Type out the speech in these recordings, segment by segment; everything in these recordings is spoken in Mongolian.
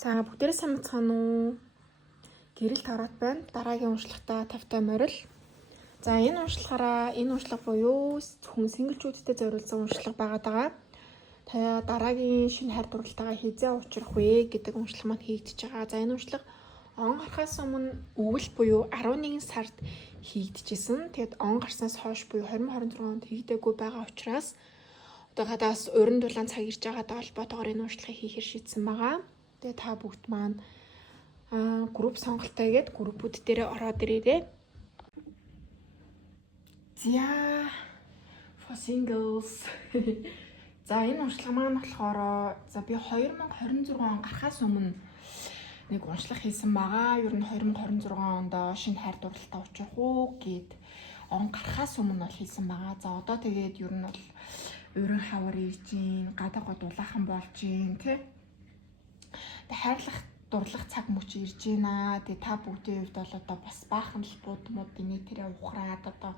За бүгдээрээ сайн бацгаана уу? Гэрэл тараат байна. Дараагийн уншлагтаа тавтай морил. За энэ уншлага буюу зөвхөн синглчүүдтэй зориулсан уншлага байгаа. Та дараагийн шинэ хайр дурлалтаа хизээ учрах вэ гэдэг уншлага маань хийгдэж байгаа. За энэ уншлага он гарахаас өмнө өвөл буюу 11 сард хийгдэжсэн. Тэгэд он гарснаас хойш буюу 2026 онд хийгдээгүй байгаа учраас одоо хадаас уран дулаан цаг ирж байгаатай холбоотойгоор энэ уншлагыг хийхээр шийдсэн байгаа. Тэгээ та бүгд маань групп сонголтоо гээд группүүд дээр ороод ирээрэй. За for singles. За энэ уншлага маань болохоор би 2026 он гарахаас өмнө нэг уншлага хийсэн байгаа. Ер нь 2026 онд шинэ хайр дурлалтаа учрах уу гэд он гарахаас өмнө бол хийсэн байгаа. За одоо тэгээд ер нь бол өрөн хавар ирж гин, гадаа дулаахан болж гин тий. Хайрлах дурлах цаг мөч ирж байна. Тэгээ та бүгдийн хувьд бол одоо бас баахан л будмуудын нийтээрээ ухраад одоо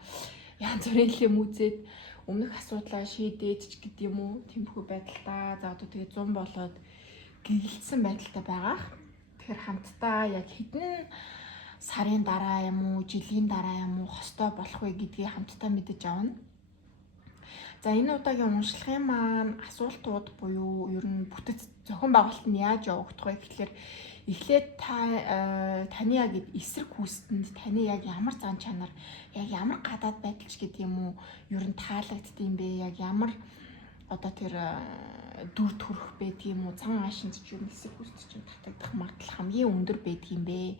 янз бүрийн юм үзээд өмнөх асуудлаа шийдээд ч гэдэг юм уу тиймэрхүү байдалтай. За одоо тэгээ 100 болоод гэгэлсэн байдалтай байгаа. Тэгэхээр хамтдаа яг хэдэн сарын дараа юм уу, жилийн дараа юм уу хостой болох вэ гэдгийг хамтдаа мэдэж авна. За энэ удаагийн уншлагын маань асуултууд буюу ер нь бүтэц зохион байгуулалт нь яаж явагдах вэ гэхэлэр эхлээд таны яг эсрэг хүүстэнд таны яг ямар зан чанар, яг ямар гадаад байдалч гэдэг юм уу ер нь таалагддсан бэ? Яг ямар одоо тэр дүр төрх байдаг юм уу? Цан аашинд ч ер нь эсрэг хүүстэд чинь татагдах магадлал хамгийн өндөр байдаг юм бэ?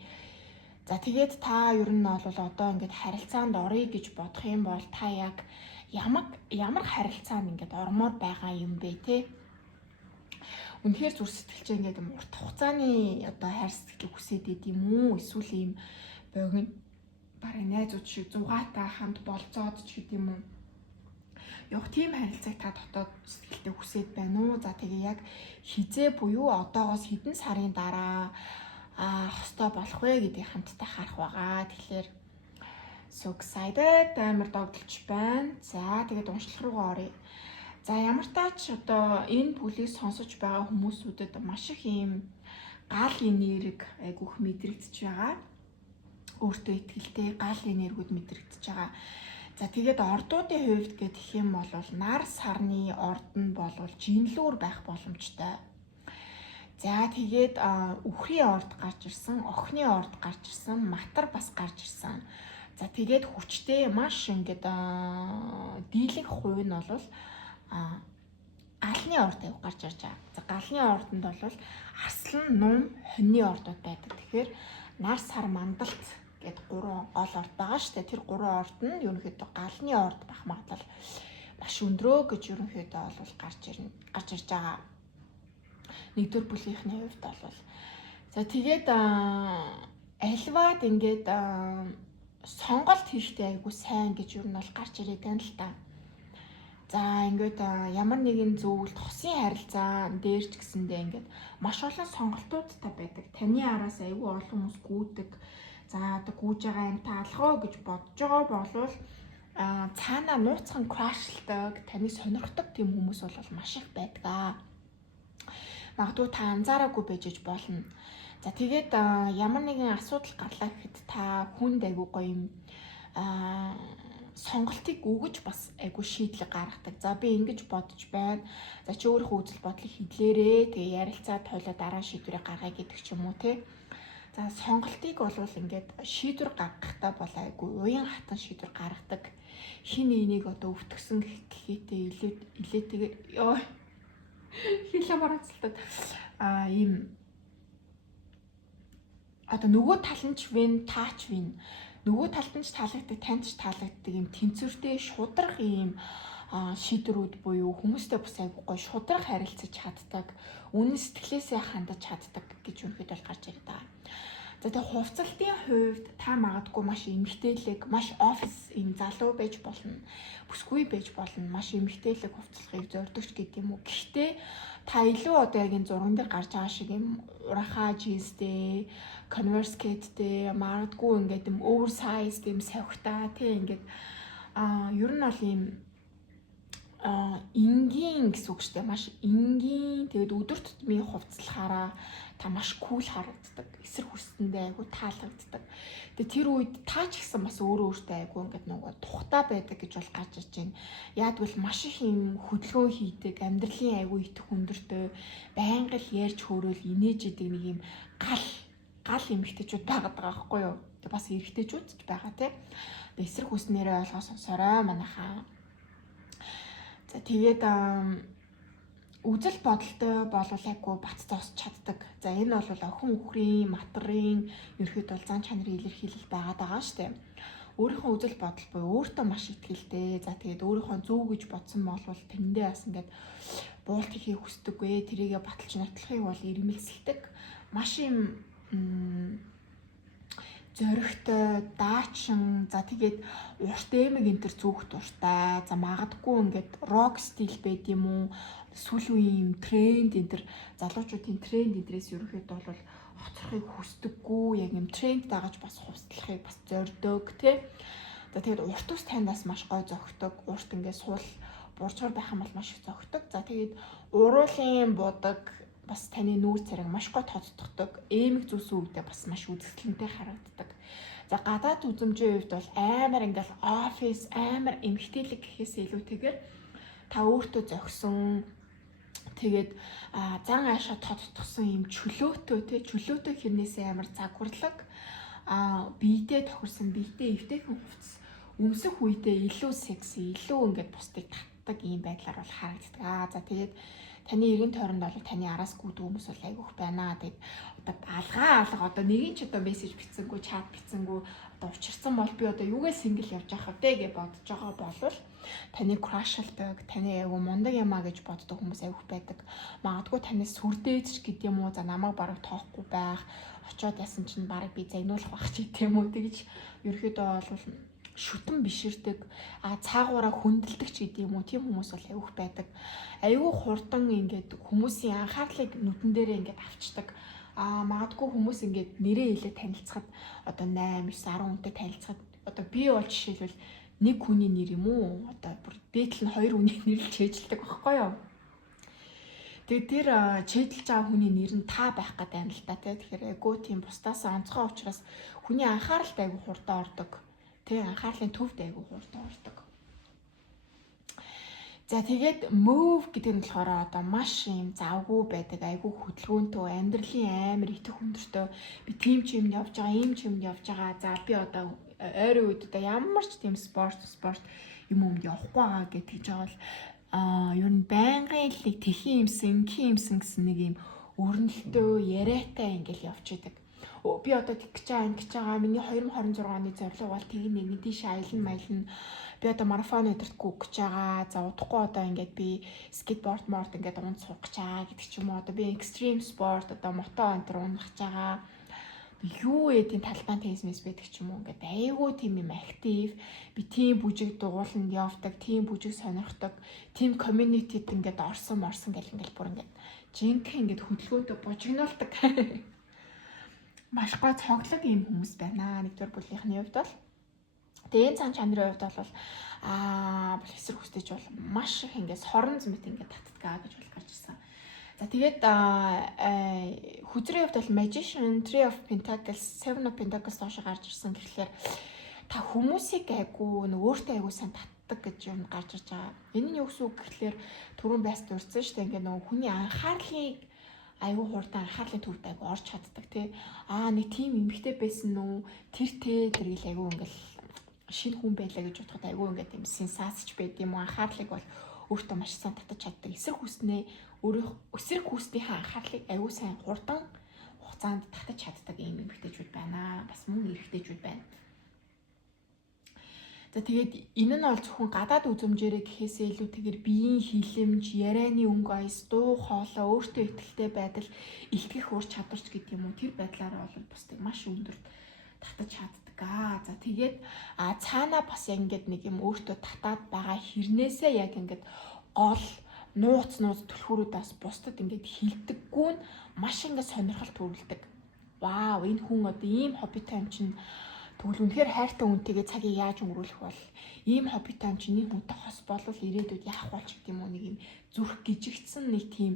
За тэгээд та ер нь бол одоо ингээд харилцаанд орё гэж бодох юм бол та яг ямар харилцаанд ингээд ормоор байгаа юм бэ те? Үнэхээр зүр сэтгэлч ингээд урт хугацааны одоо хайр сэтгэлийг хүсээд байд юм уу? Эсвэл ийм богино бараг найзууд шиг зугаатай хамт болцоод ч гэдэг юм уу? Яг тийм харилцааг та дотоод сэтгэлдээ хүсээд байна уу? За тэгээ яг хизээ буюу одоогоос хэдэн сарын дараа хостой болох вэ гэдгийг хамтдаа харах байгаа. Тэгэхээр so excited амар догдолж байна. За тэгээд уншлах руугаа оръё. За ямар таач одоо энэ бүлийг сонсож байгаа хүмүүсүүдэд маш их ийм гал энерги айгүйх мэдрэгдэж байгаа. Өөртөө итгэлтэй гал энергиуд мэдрэгдэж байгаа. За тэгээд ордуудын хувьд гэх юм бол нар сарны орд нь бол жинлүүр байх боломжтой. За тэгээд үхрийн орд гарч ирсэн, охины орд гарч ирсэн, матар бас гарч ирсэн. За тэгээд хүчтэй маш ингээд дийлэнх хувь нь бол галны орд аяг гарч ирж байгаа. За галны ордонд бол арслан, нум, хоньны ордууд байдаг. Тэгэхээр нар сар мандалт гэд 3 гол орд байгаа шүү дээ. Тэр 3 орд нь ерөнхийдөө галны орд байх магадлал маш өндрөө гэж ерөнхийдөө бол гарч ирж байгаа. Нэгдүгээр бүлгийнхний хувьд бол за тэгээд альваад ингээд сонголт хийхдээ айгу сайн гэж ер нь бол гарч ирээд байна л та. За ингээд ямар нэгэн зөвлөлт хосын харилцаа дээр ч гэсэндээ ингээд маш олон сонголтуудтай байдаг. Таны араас айгу олон хүмүүс гүйдэг. За одоо гүйж байгаа юм таалах гэж бодож байгаа болвол цаанаа нууцхан крашлдаг, таны сонирхдаг тийм хүмүүс бол маш их байдаг. Магадгүй та анзаараагүй байж болно. За тэгээд ямар нэгэн асуудал гарлаа гэхэд та хүнд айгу гоё юм сонголтыг өгөж бас айгу шийдлэг гаргадаг. За би ингэж бодож байна. За чи өөрийнхөө үзэл бодлыг хэлээрээ тэгээ ярилцаад тойлоо дараа шийдвэрээ гаргая гэдэг ч юм уу те. За сонголтыг бол ингээд шийдвэр гаргахтаа бол айгу уян хатан шийдвэр гаргадаг. Хин энийг одоо өвтгсөн гэхээтэй илээтэйгээр ёо хэлээ барацлаад ийм одоо нөгөө таланч вэн таач вэн нөгөө талд нь ч таалагддаг, танд ч таалагддаг юм тэнцвэртэй шудрах ийм шийдвэрүүд буюу хүмүүстэй бас айгүй гоё шудрах харилцаж чаддаг, үнэн сэтгэлээсээ хандаж чаддаг гэж үнэхээр бол гарч ирээд байгаа. За тэгээ хувцалтын хувьд та магадгүй маш эмгтээлэг, маш офис ийм залуу байж болно, бүсгүй байж болно, маш эмгтээлэг хувцалгыг зордогч гэдэг юм уу. Гэхдээ та илүү одоо яг энэ зурган дээр гарч байгаа шиг юм урахаа джинстэй, Converse кэттэй, магадгүй ингээд юм oversized юм савхтаа тий ингээд ер нь бол ийм энгийн гэсэн үг шүү дээ. Маш энгийн. Тэгээд өдөр тутмын хувцлахаараа та маш кул харагддаг. Эсрэг хүстэндээ айгу таалагддаг. Тэгээ тэр үед таа ч гэсэн бас өөрөө өөртөө айгу ингээд нөгөө тухтай байдаг гэж бол гарч ирж байна. Яагвал маш их юм хөдөлгөөн хийдэг, амьдралын айгу итэх өндөртэй, байнга л ярьж хөөрөөл инээж идэг нэг юм гал эмэгтэйчүүд байгаад байгаа байхгүй юу? Тэгээ бас эрэгтэйчүүд ч байгаа тий. Тэгээ эсрэг хүснээрээ ойлгоо сонсорой манайхаа. За тэгээд үзэл бодолтой болвол айгүй бат зоосч чаддаг. За энэ бол охин үхрийн, матрын ерөөд бол зан чанарын илэрхийлэл байгаад байгаа шүү дээ. Өөрийнхөө үзэл бодол буюу өөртөө маш ихтгэлтэй. За тэгээд өөрийнхөө зөв гэж бодсон болвол тэндээ бас ингээд буулт хийхийг хүсдэггүй. Тэрийгэ баталж нотлохыг бол ирмэлцэлдэг. Маш юм зоригтой, даачсан. За тэгээд урт эмэг энэ төр зүгт уртай. За магадгүй ингээд рок стил байд юм уу? Сүүлийн үеийн тренд энэ төр залуучуудын тренд эдрээс ерөөхдөө бол хоцрохыг хүсдэггүй. Яг юм тренд дагаж бас хувцлахыг бас зорддог тий. За тэгээд урт ус таньдаас маш гой зөгтөг. Урт ингээд суул буржгар байх юм бол маш их зөгтөг. За тэгээд уруулын будаг бас таны нүүр царайг маш гой тоцдогдог. Эмэг зүйлсийн үедээ бас маш үзэсгэлэнтэй харагддаг. За гадаад үзмжийн үед бол амар ингээл офис амар эмгтээлэг гэхээс илүүтэйгээр та өөртөө зогсон тэгээд зан аашаа тодтгсон юм чөлөөтэй тий чөлөөтэй хэрнээсээ амар загварлаг биедээ тохирсон биедээ эвтэйхэн хувцас өмсөх үедээ илүү секси илүү ингээд бусдыг татдаг юм байдлаар бол харагддаг. За тэгээд таны эргэн тойронд бол таны араас гүйдэг хүмүүс бол айгүйх байна. Тэгээд одоо алга одоо нэгэн ч одоо мессеж бичсэнгүй чат бичсэнгүй одоо учирсан бол би одоо юугээ сингл явж явах вэ гэж бодож байгаа болвол таны крашалдаг, таны айгу мундаг юмаа гэж боддог хүмүүс айгүйх байдаг. Магадгүй танаас сүрдээж гэдэг юм уу, за намайг бараг тоохгүй байх, очоод ясан чинь бараг би загнуулах байх ч гэдэг юм уу тэгж ерөөдөө бол шүтэн биширдэг, цаагаараа хүндэлдэг ч гэдэг юм уу тийм хүмүүс бол айгүйх байдаг. Айгүй хурдан ингээд хүмүүсийн анхаарлыг нүдэн дээрээ ингээд авчдаг. Магадгүй хүмүүс ингээд нэрээ хэлээ танилцахад одоо 8, 9, 10 хүнтэй танилцахад одоо би бол жишээлбэл нэг хүний нэр юм уу? Одоо бүр дээдл нь 2 хүний нэрлж чэйжилдэг байхгүй юу? Тэгээд тэр чэйдэлж байгаа хүний нэр нь та байх гэдэг юм л та тий. Тэгэхээр айгүй тийм бусдаас онцгой учраас хүний анхааралд айгүй хурдан ордог. Тэ анхаарлын төвд айгүй хурдан ордог. За тэгээд move гэдэг нь болохоор одоо маш юм завгүй байдаг, айгүй хөдөлгөөнтэй, амьдралын амар итэх өндөртэй. Би тийм ч юмд явж байгаа, ийм ч юмд явж байгаа. За би одоо ойрын үед одоо ямар ч тийм спорт юм явахгүй байгаа гэж байгаа бол ер нь байнгын л тэхийн юмсан гэсэн нэг юм өрнөлтөө яриатай ингээл явж идэг. Би одоо тэг гэж байгаа миний 2026 оны зорилго бол тэг нэг тийш аялна би одоо марафон өдөртгөө гэж байгаа. За удахгүй одоо ингээд би скейтборд ингээд унд суух гэж байгаа гэдэг ч юм уу. Одоо би экстрим спорт одоо мото антер унах гэж байгаа. Юу эдийн талбайн теннис байдаг ч юм уу. Ингээд айгүй тийм юм актив. Би тийм бүжиг дугууланд явдаг, тийм бүжиг сонирхдаг, тийм community-д ингээд орсон гэл ингээд бүр ингээд жинхэнэ ингээд хөдөлгөөнтэй бужигнуулдаг. Маш гой цоглог юм хүмүүс байна. Нэгдүгээр бүлийнхний хувьд бол тэгээ энэ цан чанарын хувьд бол эсрэг хүстэйч бол маш их ингээд сорон зэмт ингээд татдгаа гэж бол гарч ирсэн. За тэгээд хүзрийн хувьд бол Magician, Three of Pentacles, Seven of Pentacles доош гарч ирсэн гэхлээр та хүмүүсийг айгу өөртөө айгу сайн татдаг гэж юм гарч ирж байгаа. Энэ нь юу гэсэн үг гэхлээр түрүүн байс дурдсан шүү дээ. Ингээд нөгөө хүний анхаарлыг айгүй хурдан анхаарлын төвд айгүй орж чаддаг тий. Нэг тийм эмгтэй байсан уу? Тэр гэл айгүй ингээл шинэ хүн байлаа гэж бодоход айгүй ингээд юм сенсацч байд юм уу? Анхаарлыг бол өөртөө маш сайн татаж чаддаг. Эсрэг хүснийхээ анхаарлыг айгүй сайн хурдан хугацаанд татаж чаддаг юм эмгтэйчүүд байна. Бас мөн эрэгтэйчүүд байна. За тэгээд энэ нь бол зөвхөн гадаад үзмжээрээ гэхээсээ илүүтэйгээр биеийн хилэмж, ярианы өнгө оёс, дуу хоолой, өөртөө итгэлтэй байдал, илтгэх ур чадварч гэдэг юм уу тэр байдлаараа бол бусдыг маш өндөр татаж чаддаг. За тэгээд цаанаа бас ингээд нэг юм өөртөө татаад байгаа хэрнээсээ яг ингээд гол нууц түлхүүрүүдээс бусдад ингээд хилдэггүй нь маш ингээд сонирхол төрүүлдэг. Вау, энэ хүн одоо ийм хоббитай юм чинь тэгвэл үнэхээр хайртай хүнтэйгээ цагийг яаж өнгөрүүлэх бол ийм хоббитай юм чинь нэг хүнтэй хос болвол ирээдүйд яах болж гэдэг юм уу нэг юм зүрх гжигдсэн нэг тийм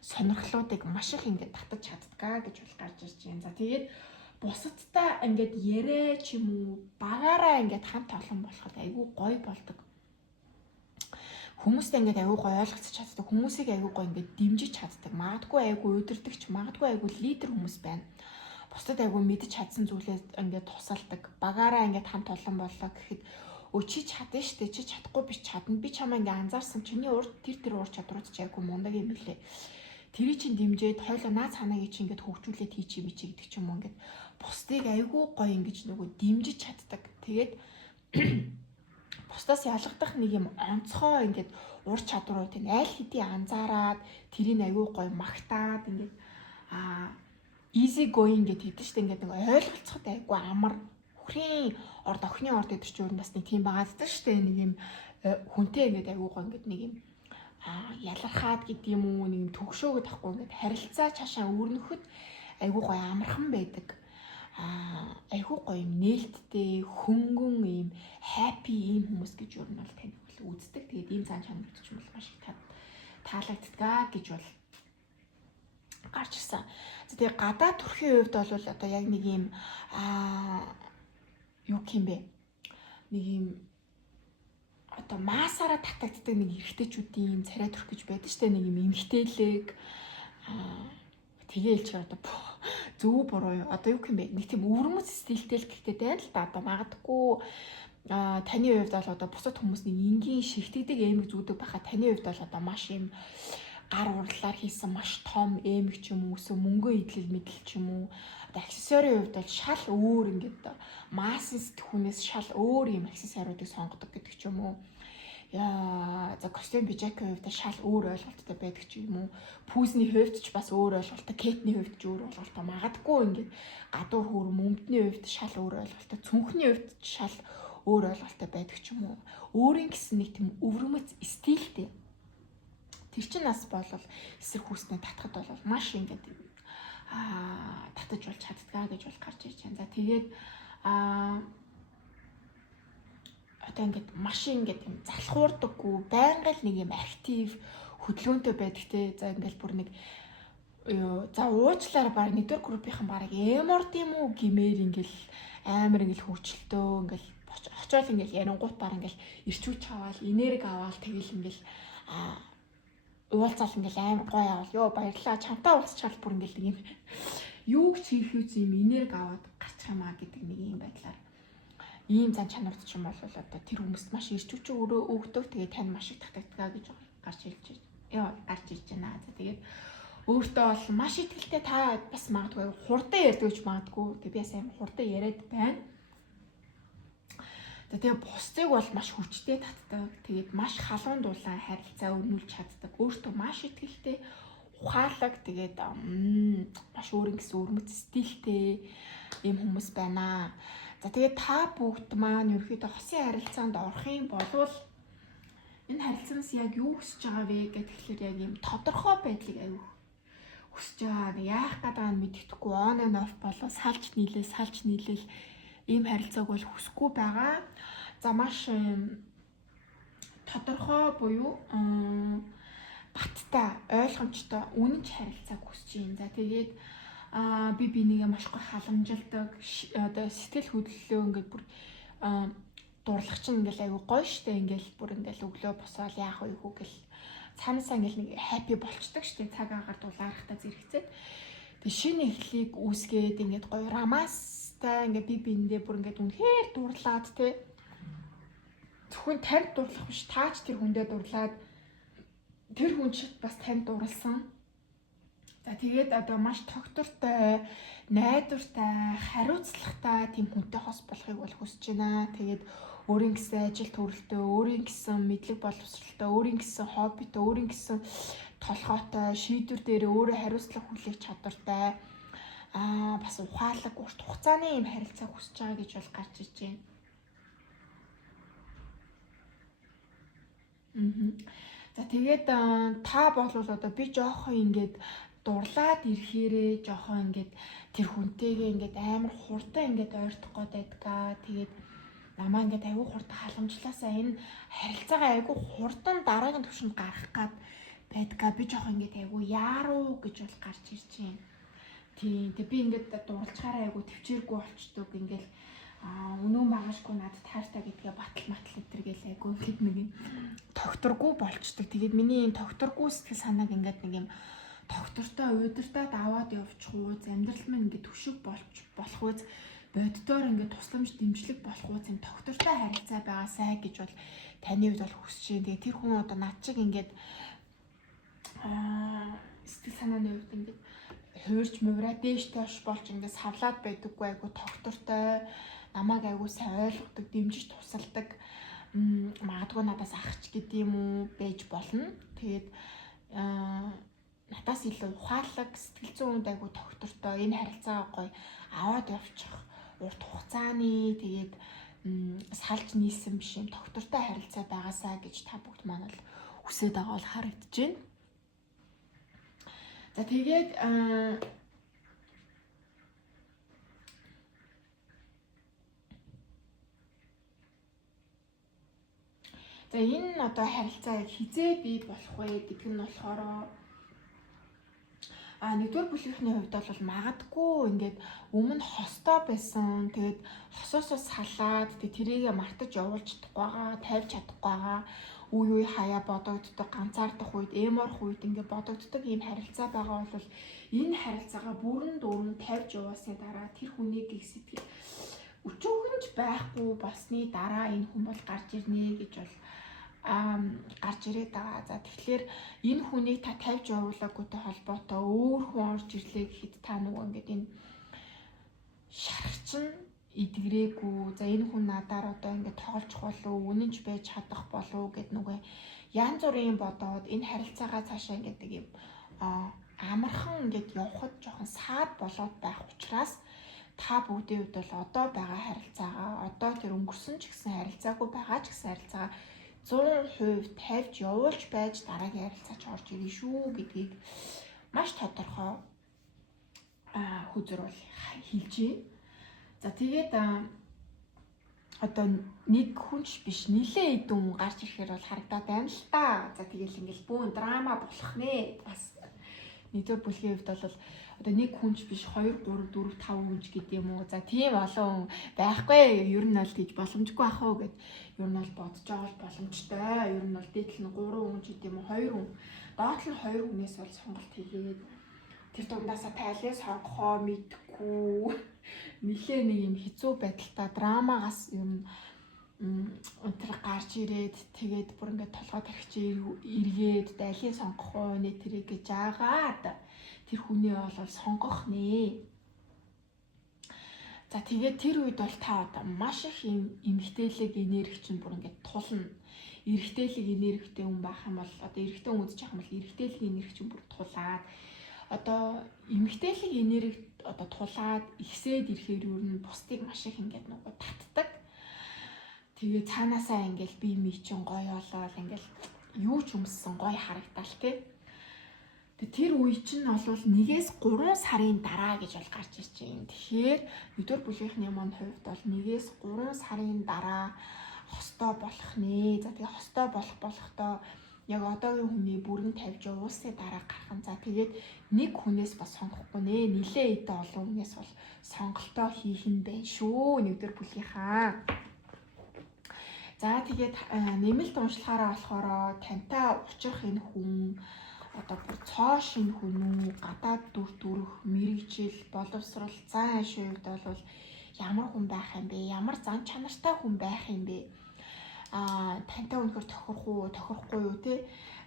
сонирхлуудыг маш их ингээд татаж чаддгаа гэж бол гарч ирж байна. За тэгээд бусадтай ингээд яриа ч юм уу багаараа ингээд хамт олон болоход айгүй гоё болдог. Хүмүүстэй ингээд айгүй гоё ойлголцож чаддаг. Хүмүүсийг айгүй гоё ингээд дэмжиж чаддаг. Магадгүй айгүй удирдахч, магадгүй айгүй лидер хүмүүс байна. Бусдад айгүй мэдэж чадсан зүйлээ ингээд тусалдаг. Багаараа ингээд хамт олон боллоо гэхэд чи чадна штэ, чи чадахгүй биш чадна. Би чамаа ингээд анзаарсан. Чиний урд тэр уур чадрууд ч айгүй мундаг юм билээ. Тэрийг чинь дэмжээд хойлоо наад цаанааг чи ингээд хөгжүүлээд хийчих би чи гэдэг ч юм уу ингээд бусдыг айгүй гоё ингэж нөгөө дэмжиж чаддаг. Тэгээд бусдаас ялгадах нэг юм онцгой ингээд ур чадварууд энэ аль хэдийн анзаараад тэрийг айгүй гоё магтаад ингээд easy going гэдэг чинь ингээд нэг ойлголцоход айгүй амар хүрийн орд охины орд гэдэг чинь бас нэг тийм байгаад та штэ нэг юм хүнтэй ингээд айгүй гоё ингээд нэг юм ялархаад гэдэг юм уу нэг юм төгшөөгд тахгүй ингээд харилцаа цаашаа өрнөхөд айгүй гоё амархан байдаг. Айгүй гоё юм нээлттэй хөнгөн юм happy юм хүмүүс гэж юу нь бол тань үздэг. Тэгээд ийм цаан чанарт ч юм бол маш их таалагддаг гэж бол гарч ирсэн. Тэгээд гадаад төрхийн хувьд бол одоо яг нэг юм юу юм бэ? Нэг юм одоо маасаараа татагддаг нэг эрэгтэйчүүдийн царай төрх гэж байдаг штэ нэг юм эмгтээлэг тэгээл чи одоо зөв буруу юу одоо юу юм бэ? Нэг тийм өвөрмөц стилтэй л гэхдээ байна л да одоо магадгүй таны хувьд бол одоо бусад хүмүүсийн энгийн шигтгдэг эмэг зүүдэг байхад таны хувьд бол одоо маш юм гар урлаар хийсэн маш том эмэг ч юм уу эсвэл мөнгө идэл мэдэл ч юм уу одоо аксессуарын хувьд бол шал өөр ингээд масс түүнээс шал өөр юм аксессуаруудыг сонгодог гэдэг ч юм уу. За костюм бижакийн хувьд шал өөр ойлголттой байдаг ч юм уу. Пүүсний хувьд ч бас өөр ойлголттой, кетний хувьд ч өөр ойлголттой. Магадгүй ингээд гадуур хөрөм өмдний хувьд шал өөр ойлголттой, цүнхний хувьд шал өөр ойлголттой байдаг ч юм уу. Өөрийн гэсэн нэг тийм өвөрмөц стилтэй. Тэр чинь нас болол эсрэг хүүснээ татхад бол маш ингээд татаж болж чаддгаа гэж бол гарч ирж байна. За тэгээд одоо ингээд маш ингээд юм залхуурдаггүй байнга л нэг юм актив хөдөлгөөнтэй байдаг те. За ингээд бүр нэг за уучлаарай баг нэгдүгээр группийнхан баг эморд юм уу гимээр ингээд амар ингээд хөвчлөлтөө ингээд очоод ингээд ярингуут баг ингээд ирчүүч аваад энерги аваад тэгэл ингээд уулзаал ингээл аим гоё авал ёо баярлаа чамтай уулзчаал бүр ингээл нэг юм юу ч хийх үз юм энерги аваад гарчих юмаа гэдэг нэг юм байдлаар ийм зан чанарт ч юм бол одоо тэр хүмүүст маш ирч хүч өгдөг тэгээд тань маш их татагдгаа гэж гарч ирж байна. За тэгээд өөртөө бол маш ихтэй та бас магадгүй хурдан ярьдаг гэж магадгүй тэгээд би сайн хурдан яриад байна. Тэгээ бусдыг бол маш хүчтэй татдаг. Тэгээд маш халуун дулаан харилцаа өрнүүлж чаддаг. Өөртөө маш ихтэй ухаалаг тэгээд маш өөрийн гэсэн өрмөц стилтэй юм хүмүүс байна. За тэгээд та бүгд маань ерөөхдөө хосын харилцаанд орох юм болвол энэ харилцаанаас яг юу хүсэж байгаа вэ гэхэлэр яг юм тодорхой байдлыг аюу хүсэж байгаа. Яах гэдэг нь мэддэхгүй on and off болоо салж нийлээл ийм харилцааг бол хүсэхгүй байгаа. За маш тодорхой буюу баттай, ойлгомжтой, үнэнч харилцааг хүсэж байна. За тэгээд би бинийгээ маш гоё халамжилдаг, одоо сэтгэл хөдлөлөө ингээд бүр дурлах чинь ингээл аюу гоё штэ ингээл бүр ингээл өглөө босоод яах вэ хүү гэл цаанасаа ингээл нэг happy болчдаг штэ цаг агаар дулаарахтаа зэрэгцээд. Тэг шинэ эхлэлийг үүсгээд ингээд гоё романстай ингээд би биендээ бүр ингээд үнэхээр дурлаад те зөвхөн танд дурлах биш таач тэр хүндээ дурлаад тэр хүн ч бас танд дурлсан. За тэгээд одоо маш тогтвортой, найдвартай, хариуцлагатай тийм хүнтэй хос болохыг бол хүсэж байна. Тэгээд өөрийн гэсэн ажил төрөлтөө, өөрийн гэсэн мэдлэг боловсролтой, өөрийн гэсэн хоббитой, өөрийн гэсэн толгойтой, шийдвэр дээр өөрөө хариуцлага хүлээх чадвартай, бас ухаалаг, урт хугацааны юм харилцаа хүсэж байгаа гэж бол гарч иж байна. За тэгээд та бол одоо би жоохон ингээд дурлаад ирэхээрээ жоохон ингээд тэр хүнтэйгээ ингээд амар хурдан ингээд ойртох гээд байдгаа. Тэгээд намаа ингээд аягүй хурдан халамжлаасаа энэ харилцаагаа аягүй хурдан дараагийн түвшинд гаргах гад байдгаа би жоох ингээд айгу яаруу гэж бол гарч ирж байна. Тийм би ингээд дурлцгаараа айгу төвчээргүй болчдөг ингээд өнөө магашгүй надад таартай гэдгээ батал матал өдр гээл айгу ингээд нэг юм тогтургүй болчдөг. Тэгээд миний энэ тогтургүй сэтгэл санааг ингээд нэг юм доктортой удирдаад аваад явчих уу, амьдрал минь ингээд төшөг болох үз, боддоор ингээд тусламж дэмжлэг болох үз, юм доктортой харилцаа байгаасай гэж бол таны хувьд бол хүсэж байна. Тэгээ тэр хүн одоо над чиг ингээд сэтгэл санааны хувьд ингээд хуурж мөвраа дээш тоош болж ингээд савлаад байдаггүй, айгу доктортой намайг айгу сайн ойлгодог, дэмжиж тусалдаг, магадгүй надаас ахч гэдэг юм уу байж болно. Тэгээд надаас илүү ухаалаг, сэтгэл зүйн үнд айгу доктортой энэ харилцаагаа гоё аваад явчих урт хугацааны тэгээд салж нийсэн биш юм доктортой харилцаа байгаасаа гэж та бүгд маань бол хүсэж байгаа бол харагдаж байна. За тэгээд за энэ одоо харилцаа хизээ бий болох вэ гэдэг нь болохоор нэгдүгээр бүлгийнхний хувьд бол магадгүй ингээд өмнө хостой байсан. Тэгээд хосоосоо салаад тэрийг мартаж явуулж чадахгүй байгаа, тавьж чадахгүй байгаа. Үе хаяа бодогддог, ганцаардах үед, эморох үед ингээд бодогддог ийм харилцаа байгаа бол энэ харилцаагаа бүрэн дүүрэн тавьж яваасны дараа тэр хүнийг их сэтгэл өчөөгөнж байхгүй болсны дараа энэ хүн бол гарч ирнэ гэж бол гарч ирээд байгаа. За тэгэхээр энэ хүнийг та тавьж явуулаагүйтэй холбоотой өөр хүн орж ирлээ гэхэд та нөгөө ингээд энэ шаргачин идэгрээгүй. За энэ хүн надаар одоо ингээд тоглож болов, үнэнч байж чадах болов гэд нөгөө янз бүрийн бодоод энэ харилцаагаа цаашаа ингээд нэг юм амархан ингээд явхад жоохон саад болоод байх учраас та бүгдийн хувьд бол одоо байгаа харилцаагаа, одоо тэр өнгөрсөн ч гэсэн харилцаагүй байгаа ч гэсэн харилцаагаа 100% тавьж явуулж байж дараагийн харилцаач орж ирнэ шүү гэдгийг маш тодорхой хүзэр бол хэлж байна. За тэгээд одоо нэг хүнч биш нилээ идэн гарч ирэхээр бол харагдаад байна л та. За тэгэл ингээл бүүн драма болох нэ. Бас нэгдүгээр бүлгийн хувьд бол одоо нэг хүнч биш 2 3 4 5 хүнч гэдэг юм уу. За тийм олон байхгүй. Ер нь бол тийж боломжгүй ах уу гэд ер нь бол бодож байгаа бол боломжтой. Ер нь бол дээдл нь 3 хүн ч гэдэг юм уу 2 хүн. Доод нь 2 хүнээс бол сонголт хийгээд тэр дундаасаа тайлбар сонгохоо мэдгүй. Нилээ нэг юм хэцүү байдалтай драмагаас юм өнтер гарч ирээд тэгээд бүр ингээд толгой тархич эргээд дайлын сонгох уу нэ тэрийг гэж жаагаад тэр хүнээ бол сонгох нэ. За тэгээд тэр үед бол та одоо маш их юм эмгтээлэг энерги чинь бүр ингээд тулна. Эрэгтэйлэг энергитэй хүн байх юм бол одоо эрэгтэй хүн үзчих юм бол эрэгтэйлэг энерги чинь бүр тулаад одоо эмгтээлэг энерги одоо тулаад ихсээд ирэхээр юу н бусдыг маш их ингээд нөгөө татдаг. Тэгээ цаанаасаа ингээл бие мий чин гоё болоод ингээл юу ч өмссөн гоё харагдал тий. Тэгээ тэр үе чинь бол 1-3 сарын дараа гэж бол гарч ирж байна. Тэгэхээр өдөр бүлийнхний маань хувьд бол 1-3 сарын дараа хостой болох нэ. За тэгээ хостой болохдоо яг одоогийн хүний бүрэн тавьж явуулсны дараа гархан. За тэгээд нэг хүнээс бас сонгохгүй нэ. Нилээ идэ олон хүнээс бол сонголтоо хийх нь байна шүү. Өдөр бүлийнхаа. За тэгээд нэмэлт уншлахаараа болохоор тантай учрах энэ хүн одоо бүр цоош энэ хүн үү, гадаад дүрх, мэрэгжил, боловсрол, зан ашиг хувьд бол ямар хүн байх юм бэ? Ямар зан чанартай хүн байх юм бэ? Тантай үнэхээр тохирох уу, тохирохгүй юу те?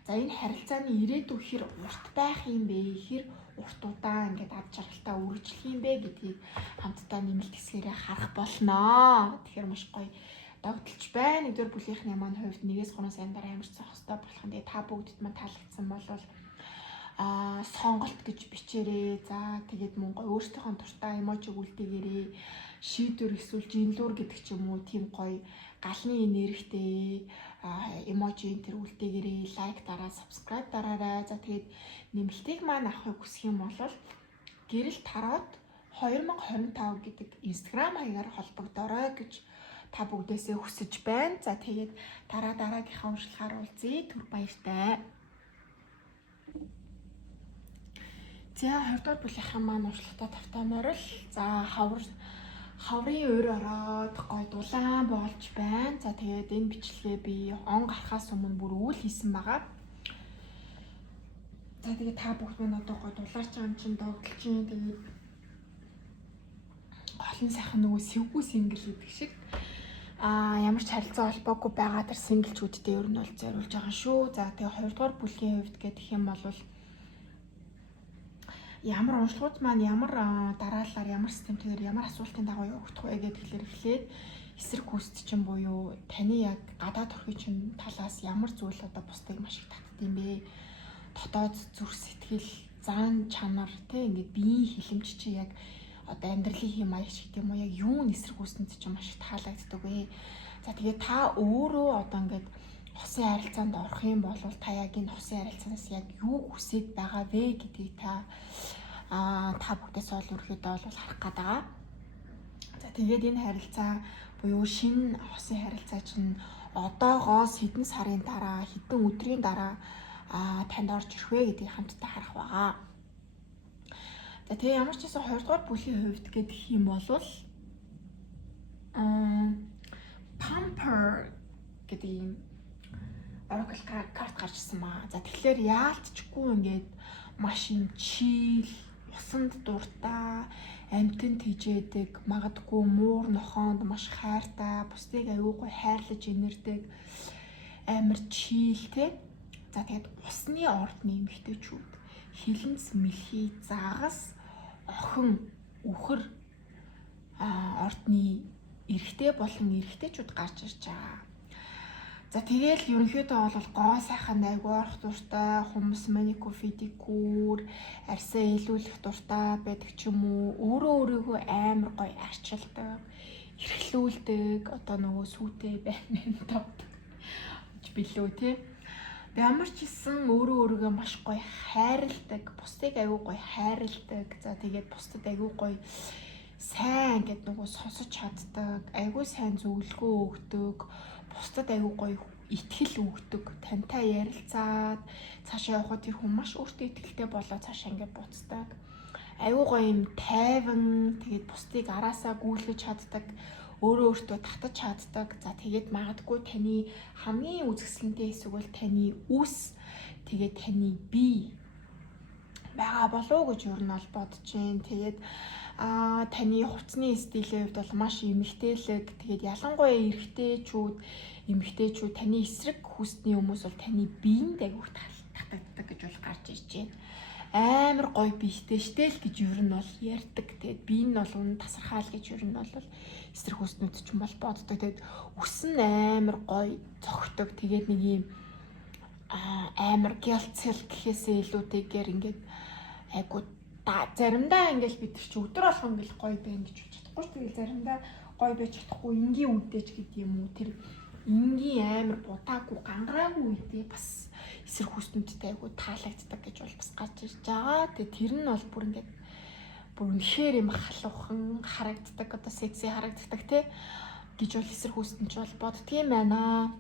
За энэ харилцааны ирээдүй хэр урт байх юм бэ? Хэр урт удаан ингээд ад жаргалтай үргэлжлэх юм бэ гэдгийг хамтдаа нэмэлт хэсгээрээ харах болноо. Тэгэхээр маш гоё догдолж байна. Өдөр бүлийнхний маань хувьд 1-3 сарын дараа ямар ч зохистой болох нь та бүгдд маань таалагдсан бол сонголт гэж бичээрэй. За тэгээд мөн гоё өөртөөхөө дуртай эможиг үлдээгээрэй. Шийдвэр эсвэл жинлүүр гэдэг ч юм уу тийм гоё галны энергитэй эможи энэ төр үлдээгээрэй. Лайк дараа, subscribe дараарай. За тэгээд нэмэлтийг маань авахыг хүсэх юм бол гэрэл тараад 2025 гэдэг Instagram хаягаар холбогдорой гэж та бүгдээсээ хүсэж байна. За тэгээд дараагийнхаа уншлахаар уулзъя. Түр баяртай. За 20 дугаар бүлийнхаа маань уршлагтай тавтай морил. За хаврын өөр ороод гой дулаан болж байна. За тэгээд энэ бичлэгээ би он гарахаас өмнө бүр үйл хийсэн байгаа. За тэгээд та бүгд маань одоо гой дулаарч байгаа юм чинь догдолж чинь тэгээд олон сайхан нөгөө сэвгүй сингл гэдэг шиг ямар ч харилцаа холбоогүй байгаа төр синглчүүдтэй ер нь бол зориулж байгаа шүү. За тэгээ 2 дугаар бүлгийн хувьд гэх юм бол ямар уншлагууд маань ямар дараалалаар ямар системтэйгээр ямар асуултын дагуу явагдах вэ гэдгээр эхлээд эсрэг хүсч чинь буюу таны яг гадаад төрхийн чинь талаас ямар зүйл одоо бусдыг маш их татдаг юм бэ? Дотоод зүрх сэтгэл, зан чанар тэ ингээд биеийн хилэмж чи яг одоо амьдралын хэм маяг гэдэг юм уу яг юу нэсрэг үүсэнд ч маш их таалагддаг вэ. За тэгээд та өөрөө одоо ингээд хосын харилцаанд орох юм бол та яг энэ хосын харилцаанаас яг юу хүсэж байгаа вэ гэдгийг та бүгдээс бол ерөөдөө бол харах гээд байгаа. За тэгээд энэ харилцаа буюу шинэ хосын харилцаа чинь одоогоос хэдэн сарын дараа, хэдэн өдрийн дараа танд орж ирэх вэ гэдгийг хамтдаа харах байгаа. За тэгээ ямар ч гэсэн 2 дугаар бүлгийн хувьд гэдэг юм бол Pamper гэдэг юм oracle карт гарч ирсэн маа. За тэгэхээр яалтчгүй ингээд маш юм чийл, усанд дуртай, амьтанд хижээдэг, магадгүй муур нохоонд маш хайртай, бусдыг аюулгүй хайрлаж инэрдэг, амар чийл те. За тэгээд усны ордны эмэгтэйчүүд хилэнц мэлхий заагас охин үхэр ордны эрэгтэй болон эрэгтэйчүүд гарч ирж байгаа. За тэгэл ерөнхийдөө бол гоо сайхан айгүй орох дуртай, хүмүүс манику фидикүр, арьсаа илүүлэх дуртай байдаг ч юм уу, өөрөө өөрийгөө амар гоё арчилдаг, эрхлүүлдэг, одоо нөгөө сүйтэй байна тавдаг. Билүү те. Ямар ч хэлсэн өөрөө өөрийгөө маш гоё хайрладаг, бусдыг аюу гоё хайрладаг. За тэгээд бусдад аюу гоё сайн гэдэг нөгөө сонсож чаддаг, аюу сайн зөвлөгөө өгдөг, бусдад аюу гоё итгэл өгдөг, тантай ярилцаад цаашаа явхад тэр хүн маш өөртөө итгэлтэй болоо цаашаа ингээд буцдаг. Аюу гоё юм тайван, тэгээд бусдыг араасаа гүйлгэж чаддаг, өөрөө өөртөө татаж чаддаг. За тэгээд магадгүй таны хамгийн үзэсгэлэнтэй хэсэг бол таны үс, тэгээд таны бие байгаа болов уу гэж юу нь бол бодож байна. Тэгээд таны хувцсны стилийн хувьд бол маш эмэгтэйлэг. Тэгээд ялангуяа эмэгтэйчүүд таны эсрэг хүсний хүмүүс бол таны биеинд агиух татагддаг гэж бол гарч ирж байна. Амар гоё биетэй штэй л гэж юу нь бол ярьдаг. Тэгээд бие нь бол үнэн тасархаал гэж юу нь бол эсрэг хүснүүд ч юм бол боддог. Тэгээд үс нь амар гоё цогтөг. Тэгээд нэг юм амар гялцэл гэхээсээ илүүтэйгээр ингээд айгу заримдаа ингээд бид чи өдөр болгон ингээд гоё байна гэж хэлж чадахгүй шүү. Тэгээд заримдаа гоё байж чадахгүй энгийн үдээч гэдэг юм уу. Тэр энгийн амар будаагүй гангараагүй үедээ бас эсрэг хүснүүдтэй айгу таалагддаг гэж бол бас гарч ирж байгаа. Тэгээд тэр нь бол бүр ингээд бүр үнэхээр юм халуухан харагддаг, одоо секси харагддаг те гэж бол эсрэг хүснэж бол боддгийм байна.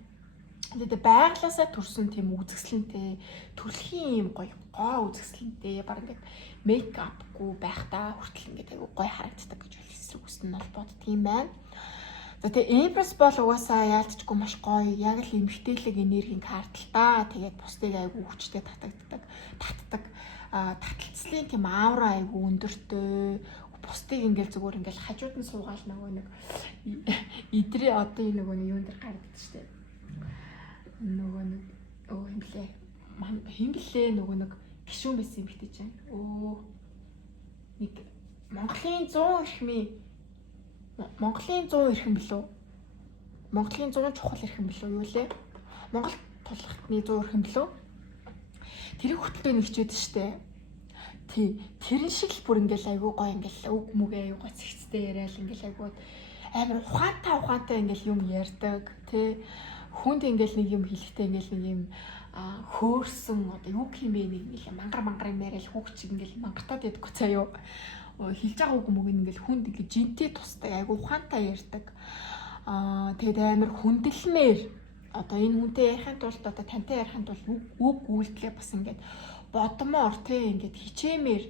Тэгээд байглаасаа төрсөн тийм үзэсгэлэнтэй, төрөлхийн юм гоё гоо үзэсгэлэнтэй, баг ингээд мейкапгүй байхдаа хүртэл ингээд айгу гоё харагддаг гэж бол эсрэг хүснэ нь бол боддгийм байна. За тэгээ Empress бол угаасаа яалтчгүй маш гоё, яг л эмхтэлэг энергийн карт л та. Тэгээд бусдыг айгу хүчтэй татдаг. Таталцлын тийм аура айгу өндөртэй. Бусдыг ингээл зүгээр ингээл хажууд нь суугаал нөгөө нэг идрээ одоо энэ нөгөө юун дээр гардаг штеп. Нөгөө нэг химблээ нөгөө нэг гişүүн байсан юм битэж байна. Нэг Монголын 100 эрхэм билүү? Монголын 100 чухал эрхэм билүү юу лээ? Монгол тулхтны 100 эрхэм билүү? Тэрийг хөтөлбөр нэгчээд штэ. Тэрэн шиг л бүр ингээл айгуу гоё ингээл үг мүгэ аюу гоо цэгцтэй яриад ингээл айгуу амар ухаантай ингээл юм ярьдаг тий. Хүнд ингээл нэг юм хэлэхдээ ингээл нэг юм хөөрсөн одоо юу гэмээ нэг юм мангар юм яриад хүүхч ингээл мангартаад яддаг цааяа. Хэлж байгаа үг мөг ингээл хүнд ингээл жинтэй тустай айгуу ухаантай ярьдаг. Тэгээд амар хүндэлмээр одоо энэ хүнтэй ярихын тулд одоо тантай ярихын тулд үг үйлдэлээ бас ингээд бодмоор тий ингээд хичээмээр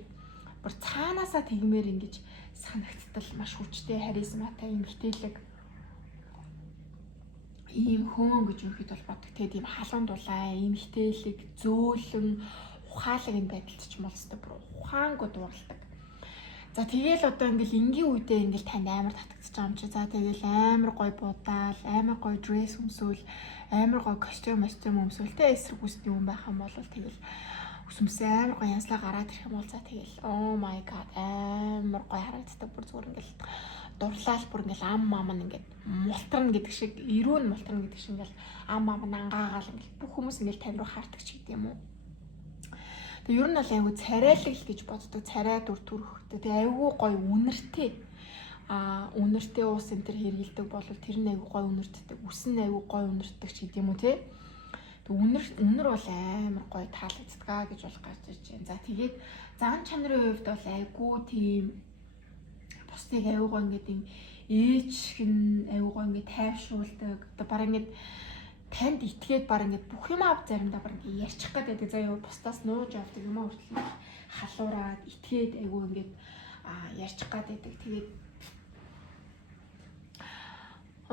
бүр цаанаасаа тэгмээр ингэж санагдтал маш хүчтэй харизматай эмгтээлэг ийм хөөн гэж өөрөд бол боддог. Тэгээд ийм халуун дулаан, эмгтээлэг, зөөлөн, ухаалаг энэ байдалд ч юм бол өстой бүр ухаангүй дуугардаг. За тэгэл одоо ингээл энгийн үедээ ингээл танд амар татагдчих байгаа юм чи. За тэгэл амар гой будаал, амар гой дресс өмсөөл, амар гой костюм өмсөөл тэ эсрэг үсний юм байх юм бол тэгэл өсөмсөө амар гой янзлаа гараад ирэх юм бол за тэгэл oh my god амар гой харагддаг бүр зүгээр ингээл дурлал бүр ингээл ам ам нь ингээд мултрна гэдэг шиг, ирүүн мултрна гэдэг шиг ингээл ам ам нь ангаагаал ингээл бүх хүмүүс ингээл тань руу хаардаг ч гэдэг юм уу. Тэгээ ер нь бол айгүй царайлал гэж боддог. Царай дүр төрхтэй. Тэгээ айгүй гоё үнэртэй. Үнэртэй уус энэ төр хэрэгэлдэг бол тэр нь айгүй гоё үнэртдэг. Үс нь айгүй гоё үнэртдэг ч гэдэг юм уу те. Тэг үнэр бол амар гоё таалагддаг гэж бол гарч ирж байна. За тэгээд зан чанарын хувьд бол айгүй тийм бусдыг айгүй гоё ингээд юм ээжх нь айгүй гоё ингээд тайвшруулдаг. Одоо бараг ингээд танд итгээд баг ингээд бүх юм ав заримдаа баг ингээд ярьчих гэдэг. Заяа бусдаас нууж авдаг юм аа хүртэл халуураад итгээд айгүй ингээд ярьчих гэдэг. Тэгээд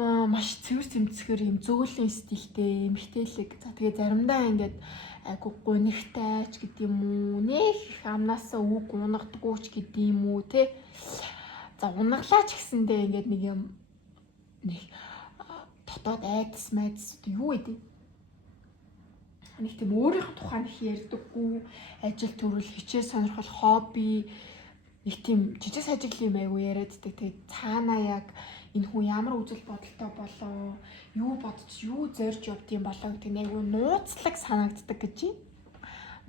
маш цэвэр цэмцгээр юм зөөлөн стилтэй эмгтээлэг. За тэгээд заримдаа ингээд айгүй гунигтай ч гэдэг юм уу. Нэг их амнаасаа үг унгадаггүй ч гэдэг юм уу те. За унаглаач гэсэндээ ингээд нэг юм нэг дотоод айдас майдас юу гэдэг. Нэг тийм өөрийнх нь тухайн их ярьдаггүй, ажил төрөл, хичээл сонирхол, хобби нэг тийм жижиг сажиг юм айгу яриаддаг. Тэгээд цаанаа яг энэ хүн ямар үзэл бодолтой болоо, юу бодож, юу зорж явдсан болоо гэдэг нь айгу нууцлаг санагддаг гэж юм.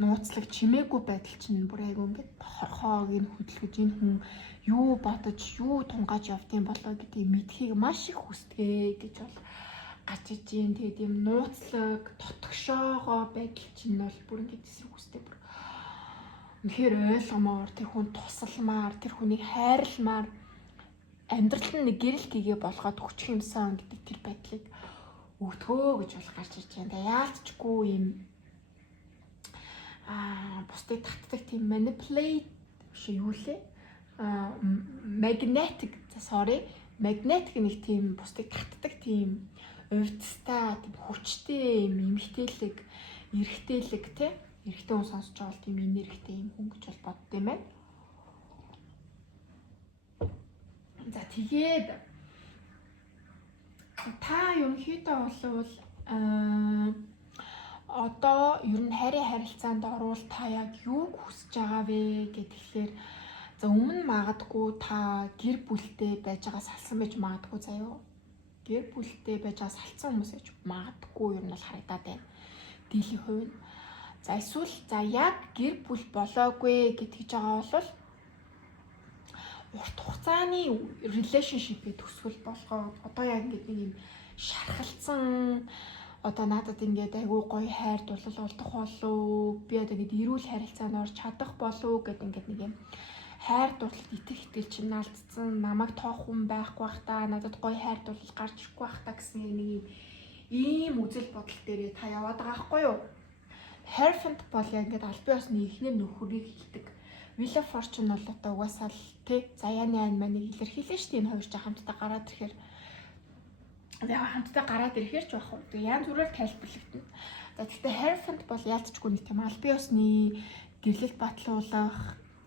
Нууцлаг чимээгүй байдал чинь бүр айгу ингээд хорхоог энэ хөдөлгөж энэ хүн юу бодож, юу тунгааж явдсан болоо гэдгийг мэдхийг маш их хүсдэг гэж бол гарч иж юм. Тэгээд юм нууцлаг, тотгшоогоо байдал чинь бол бүр ингээд эсрэг хүсдэг бүр. Үнэхээр ойлгомоор, тэр хүн тусалмаар, тэр хүнийг хайрламаар амьдрал нь нэг гэрэл тгээ болгоод хүчих юмсан гэдэг тэр байдлыг өгдгөө гэж бол гарч иж байна. Яалтчгүй юм бусдыг татдаг тийм manipulate биш юу лээ? Magnetic magnetic нэг тийм бусдыг татдаг тийм увдстай тийм хүчтэй юм эмгтээлэг, эрэгтэйлэг те эрэгтэй хүн сонсож байгаа бол тийм энергитэй юм хүн гэж бол бодд юм байна. За тэгээд та ерөнхийдөө бол одоо ер нь хайрын харилцаанд орвол та яг юуг хүсэж байгаа вэ гэхлээр за өмнө магадгүй та гэр бүлтэй байж байгаа салсан байж магадгүй заяа. Гэр бүлтэй байж байгаа салсан хүмүүс гэж магадгүй ер нь бол харагдаад байна. Дийлэн хувь. За эсвэл за яг гэр бүл болоогүй гэдгийж байгаа бол урт хугацааны relationship-ийг төсвөл болгоо. Одоо яг ингээд нэг юм шархалцсан одоо надад ингээд айгүй гоё хайр дурлал олдох болов. Би одоо ингээд эрүүл харилцаанд орж чадах болов гэдэг ингээд нэг юм хайр дурлалд итгэл чинь алдсан, намайг тоох хүн байхгүй бах та, надад гоё хайр дурлал гарч ирэхгүй бах та гэсэн нэг ийм үзэл бодол дээрээ та яваад байгаа байхгүй юу? Hierophant бол яг ингээд аль бие усны эхнэр нөхөрийг хэлдэг. Wheel of Fortune бол одоо угаасаа л тий заяаны айн манийг илэрхийлэн шүү дээ. Энэ хоёр ч хамтдаа гараад ирэхээр хамтдаа гараад ирэхээр ч байх уу. Тэгээ янз бүрээр тайлбарлагдана. За гэхдээ Hierophant бол яалтчгүй нэг тийм аль бие усны гэрлэлт батлуулах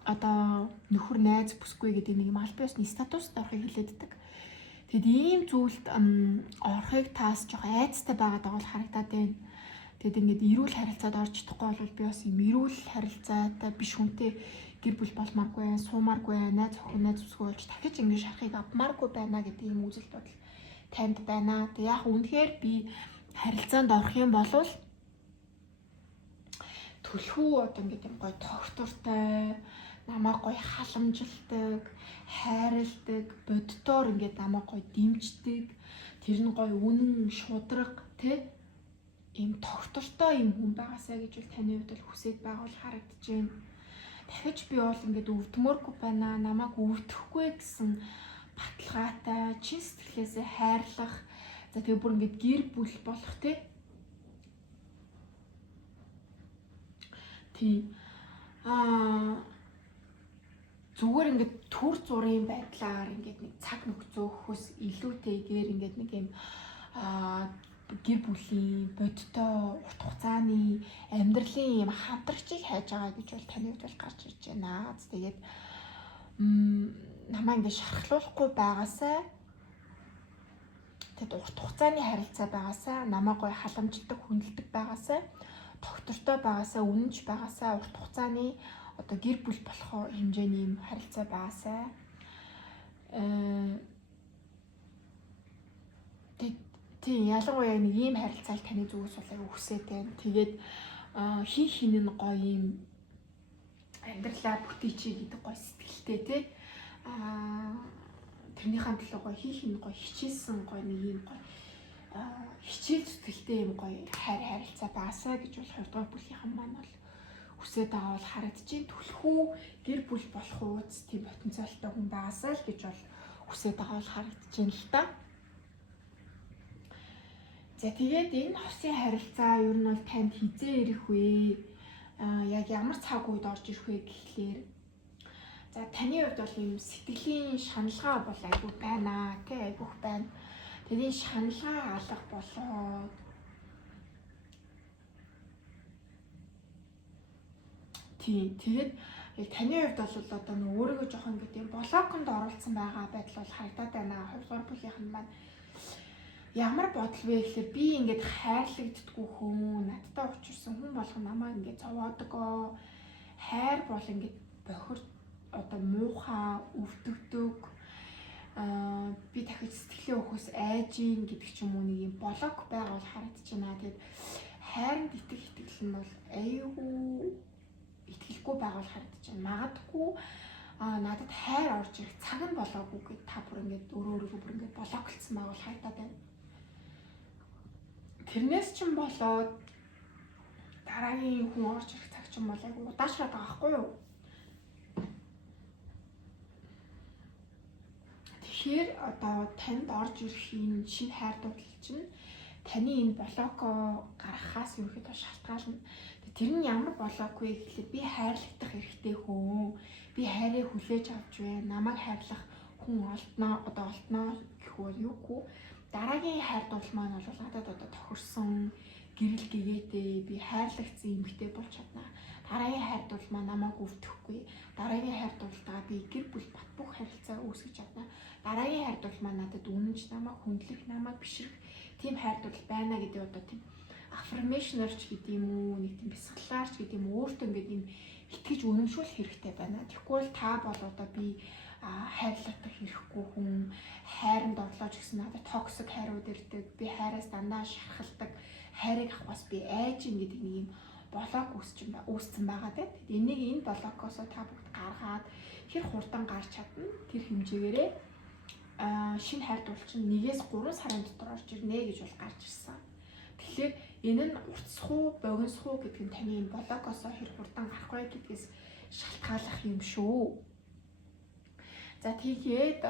одоо нөхөр найз бүсгүй гэдэг нэг юм аль бие усны статуст орохыг хэлээддэг. Тэгэд ийм зүйлд орохыг таас жоох айцтай байгаад байгаа бол харагдаад байна. Тэгэд ингээд эрүүл харилцаанд орж чадахгүй бол би бас юм эрүүл харилцаатай биш хүнтэй гэр бүл болмааргүй, суумааргүй, найз охин найз бүсгүй болж дахиж ингээд шарахыг авмааргүй байна гэдэг юм үзэл бодол танд байна. Тэг яг үнэхээр би харилцаанд орох юм бол төлхөө одоо ингээд юм гоё тогтвортой, намайг гоё халамжилдаг, хайрладаг, боддоор ингээд намайг гоё дэмждэг, тэр нь гоё үнэн шудраг тий ийм тогтвортой юм хүн байгаасаа гэж бол таны хувьд бол хүсэж байгаа бол харагдаж байна. Дахиж би бол ингээд өвдмөргүй байна, намайг өвдөхгүй гэсэн баталгаатай, чин сэтгэлээсээ хайрлах, за тэгээ бүр ингээд гэр бүл болох тий. зүгээр ингээд төр зургийн байдлаар ингээд нэг цаг нөхцөөхөөс илүүтэйгээр ингээд нэг юм гэр бүлийн бодтой урт хугацааны амьдралын юм хамтрагчийг хайж байгаа гэж бол таны хувьд бол гарч ирж байна. Тэгээд намаа ингээд шархлуулахгүй байгаасаа тэгэд урт хугацааны харилцаа байгаасаа намаа гоё халамжладаг хүндэлдэг байгаасаа доктортой байгаасаа үнэнч байгаасаа урт хугацааны одоо гэр бүл болох хэмжээний юм харилцаа байгаасаа тийм ялангуяа нэг ийм харилцааг таны зүгээс бол аяг хүсээд байна. Тэгээд хин хин нь гоё юм амьдралаа бүтээчээ гэдэг гоё сэтгэлтэй тий. Тэрнийхэн төлөө гоё хин гоё хичээсэн гоё нэг юм гоё хичээл зүтгэлтэй юм гоё харилцаа байгаасаа гэж бол хоёрдугаар бүлийнхэн маань бол хүсээд байгаа бол харагдчихээн. Түлхүү гэр бүл болох ууц тийм потенциалтай хүн байгаасаа л гэж бол хүсээд байгаа бол харагдчихээн л та. За тэгээд энэ хосын харилцаа ер нь бол танд хизээ ирэх вэ? Яг ямар цаг үед орж ирэх вэ гэхлээр за таны хувьд бол юм сэтгэлийн шаналгаа бол айгүй байна тий айгүйх байна. Тэгээд шаналгаа алга болоод тэгээд яг таны хувьд бол одоо нэг өөрийгөө жоохон гэдэг юм блоконд оруулсан байгаа байдал бол харагдаад байна. Хоёрдугаар бүлийнхэн маань ямар бодол вэ гэхээр би ингээд хайрлагддаггүй хүн, надтай учирсан хүн болгон намайг ингээд зовоодог. Хайр бол ингээд бохир одоо муухай өвдөгдөг. Би дахиж сэтгэлээ өгөхөөс айжин гэдэг ч юм уу нэг юм блок байгаа бол харагдаж байна. Тэгээд хайранд итгэл нь бол айгүй итгэлгүй байгаа бол харагдаж байна. Магадгүй надад хайр орж ирэх цаг нь болоогүй гэд та бүр ингээд өөрөөрөө бүр ингээд блоклцсан байгаа бол харагдаад байна. Тэрнээс ч юм болоод дараагийн хүн орж ирэх цаг ч юм бол айгу удаашраад байгаа байхгүй юу? Тэгэхээр одоо танд орж ирэх энэ шинэ хайр дурлал чинь таны энэ блоко гаргахаас ерөөхдөө шалтгаална. Тэр нь ямар блок вэ гэхлээр би хайрлагдах хэрэгтэй хүн. Би хайрыг хүлээж авч байна. Намайг хайрлах хүн олдноо гэх үү юу гэх үү? Дараагийн хайр дурлал маань бол надад одоо тохирсон гэрэл гэгээтэй би хайрлагдсан эмэгтэй болж чадна. Дараагийн хайр дурлал маань намайг өвдөхгүй. Дараагийн хайр дурлалтаа би гэр бүл бат бөх харилцаа үүсгэж чадна. Дараагийн хайр дурлал маань надад үнэнч намайг хүндлэх, намайг бишрэх тийм хайр дурлал байна гэдэг одоо тийм аффирмашнерч гэдэг юм уу, нэг тийм бясалгалаарч гэдэг юм өөртөө ингээд юм итгэж үнэмшүүлэх хэрэгтэй байна. Тэгэхгүй бол та бол одоо би хайрлагдах хэрэггүй хүн, хайранд орлооч гэсэн надад токсик хайрууд ирдэг. Би хайраас дандаа шархалдаг. Хайрыг авахаас би айжин гэдэг нэг юм блок үүссэн байгаа дээ. Тэгэд энийг энэ блокоос та бүгд гаргаад хэр хурдан гарч чадна тэр хэмжээгээрээ шинэ хайр дурлал чинь 1-3 сарын дотор орж ирнэ гэж бол гарч ирсэн. Тэгэхээр энэ нь уртсах уу, богиносох уу гэдэг нь таны энэ блокоос хэр хурдан гарах вэ гэдгээс шалтгааллах юм шүү. За тэгээд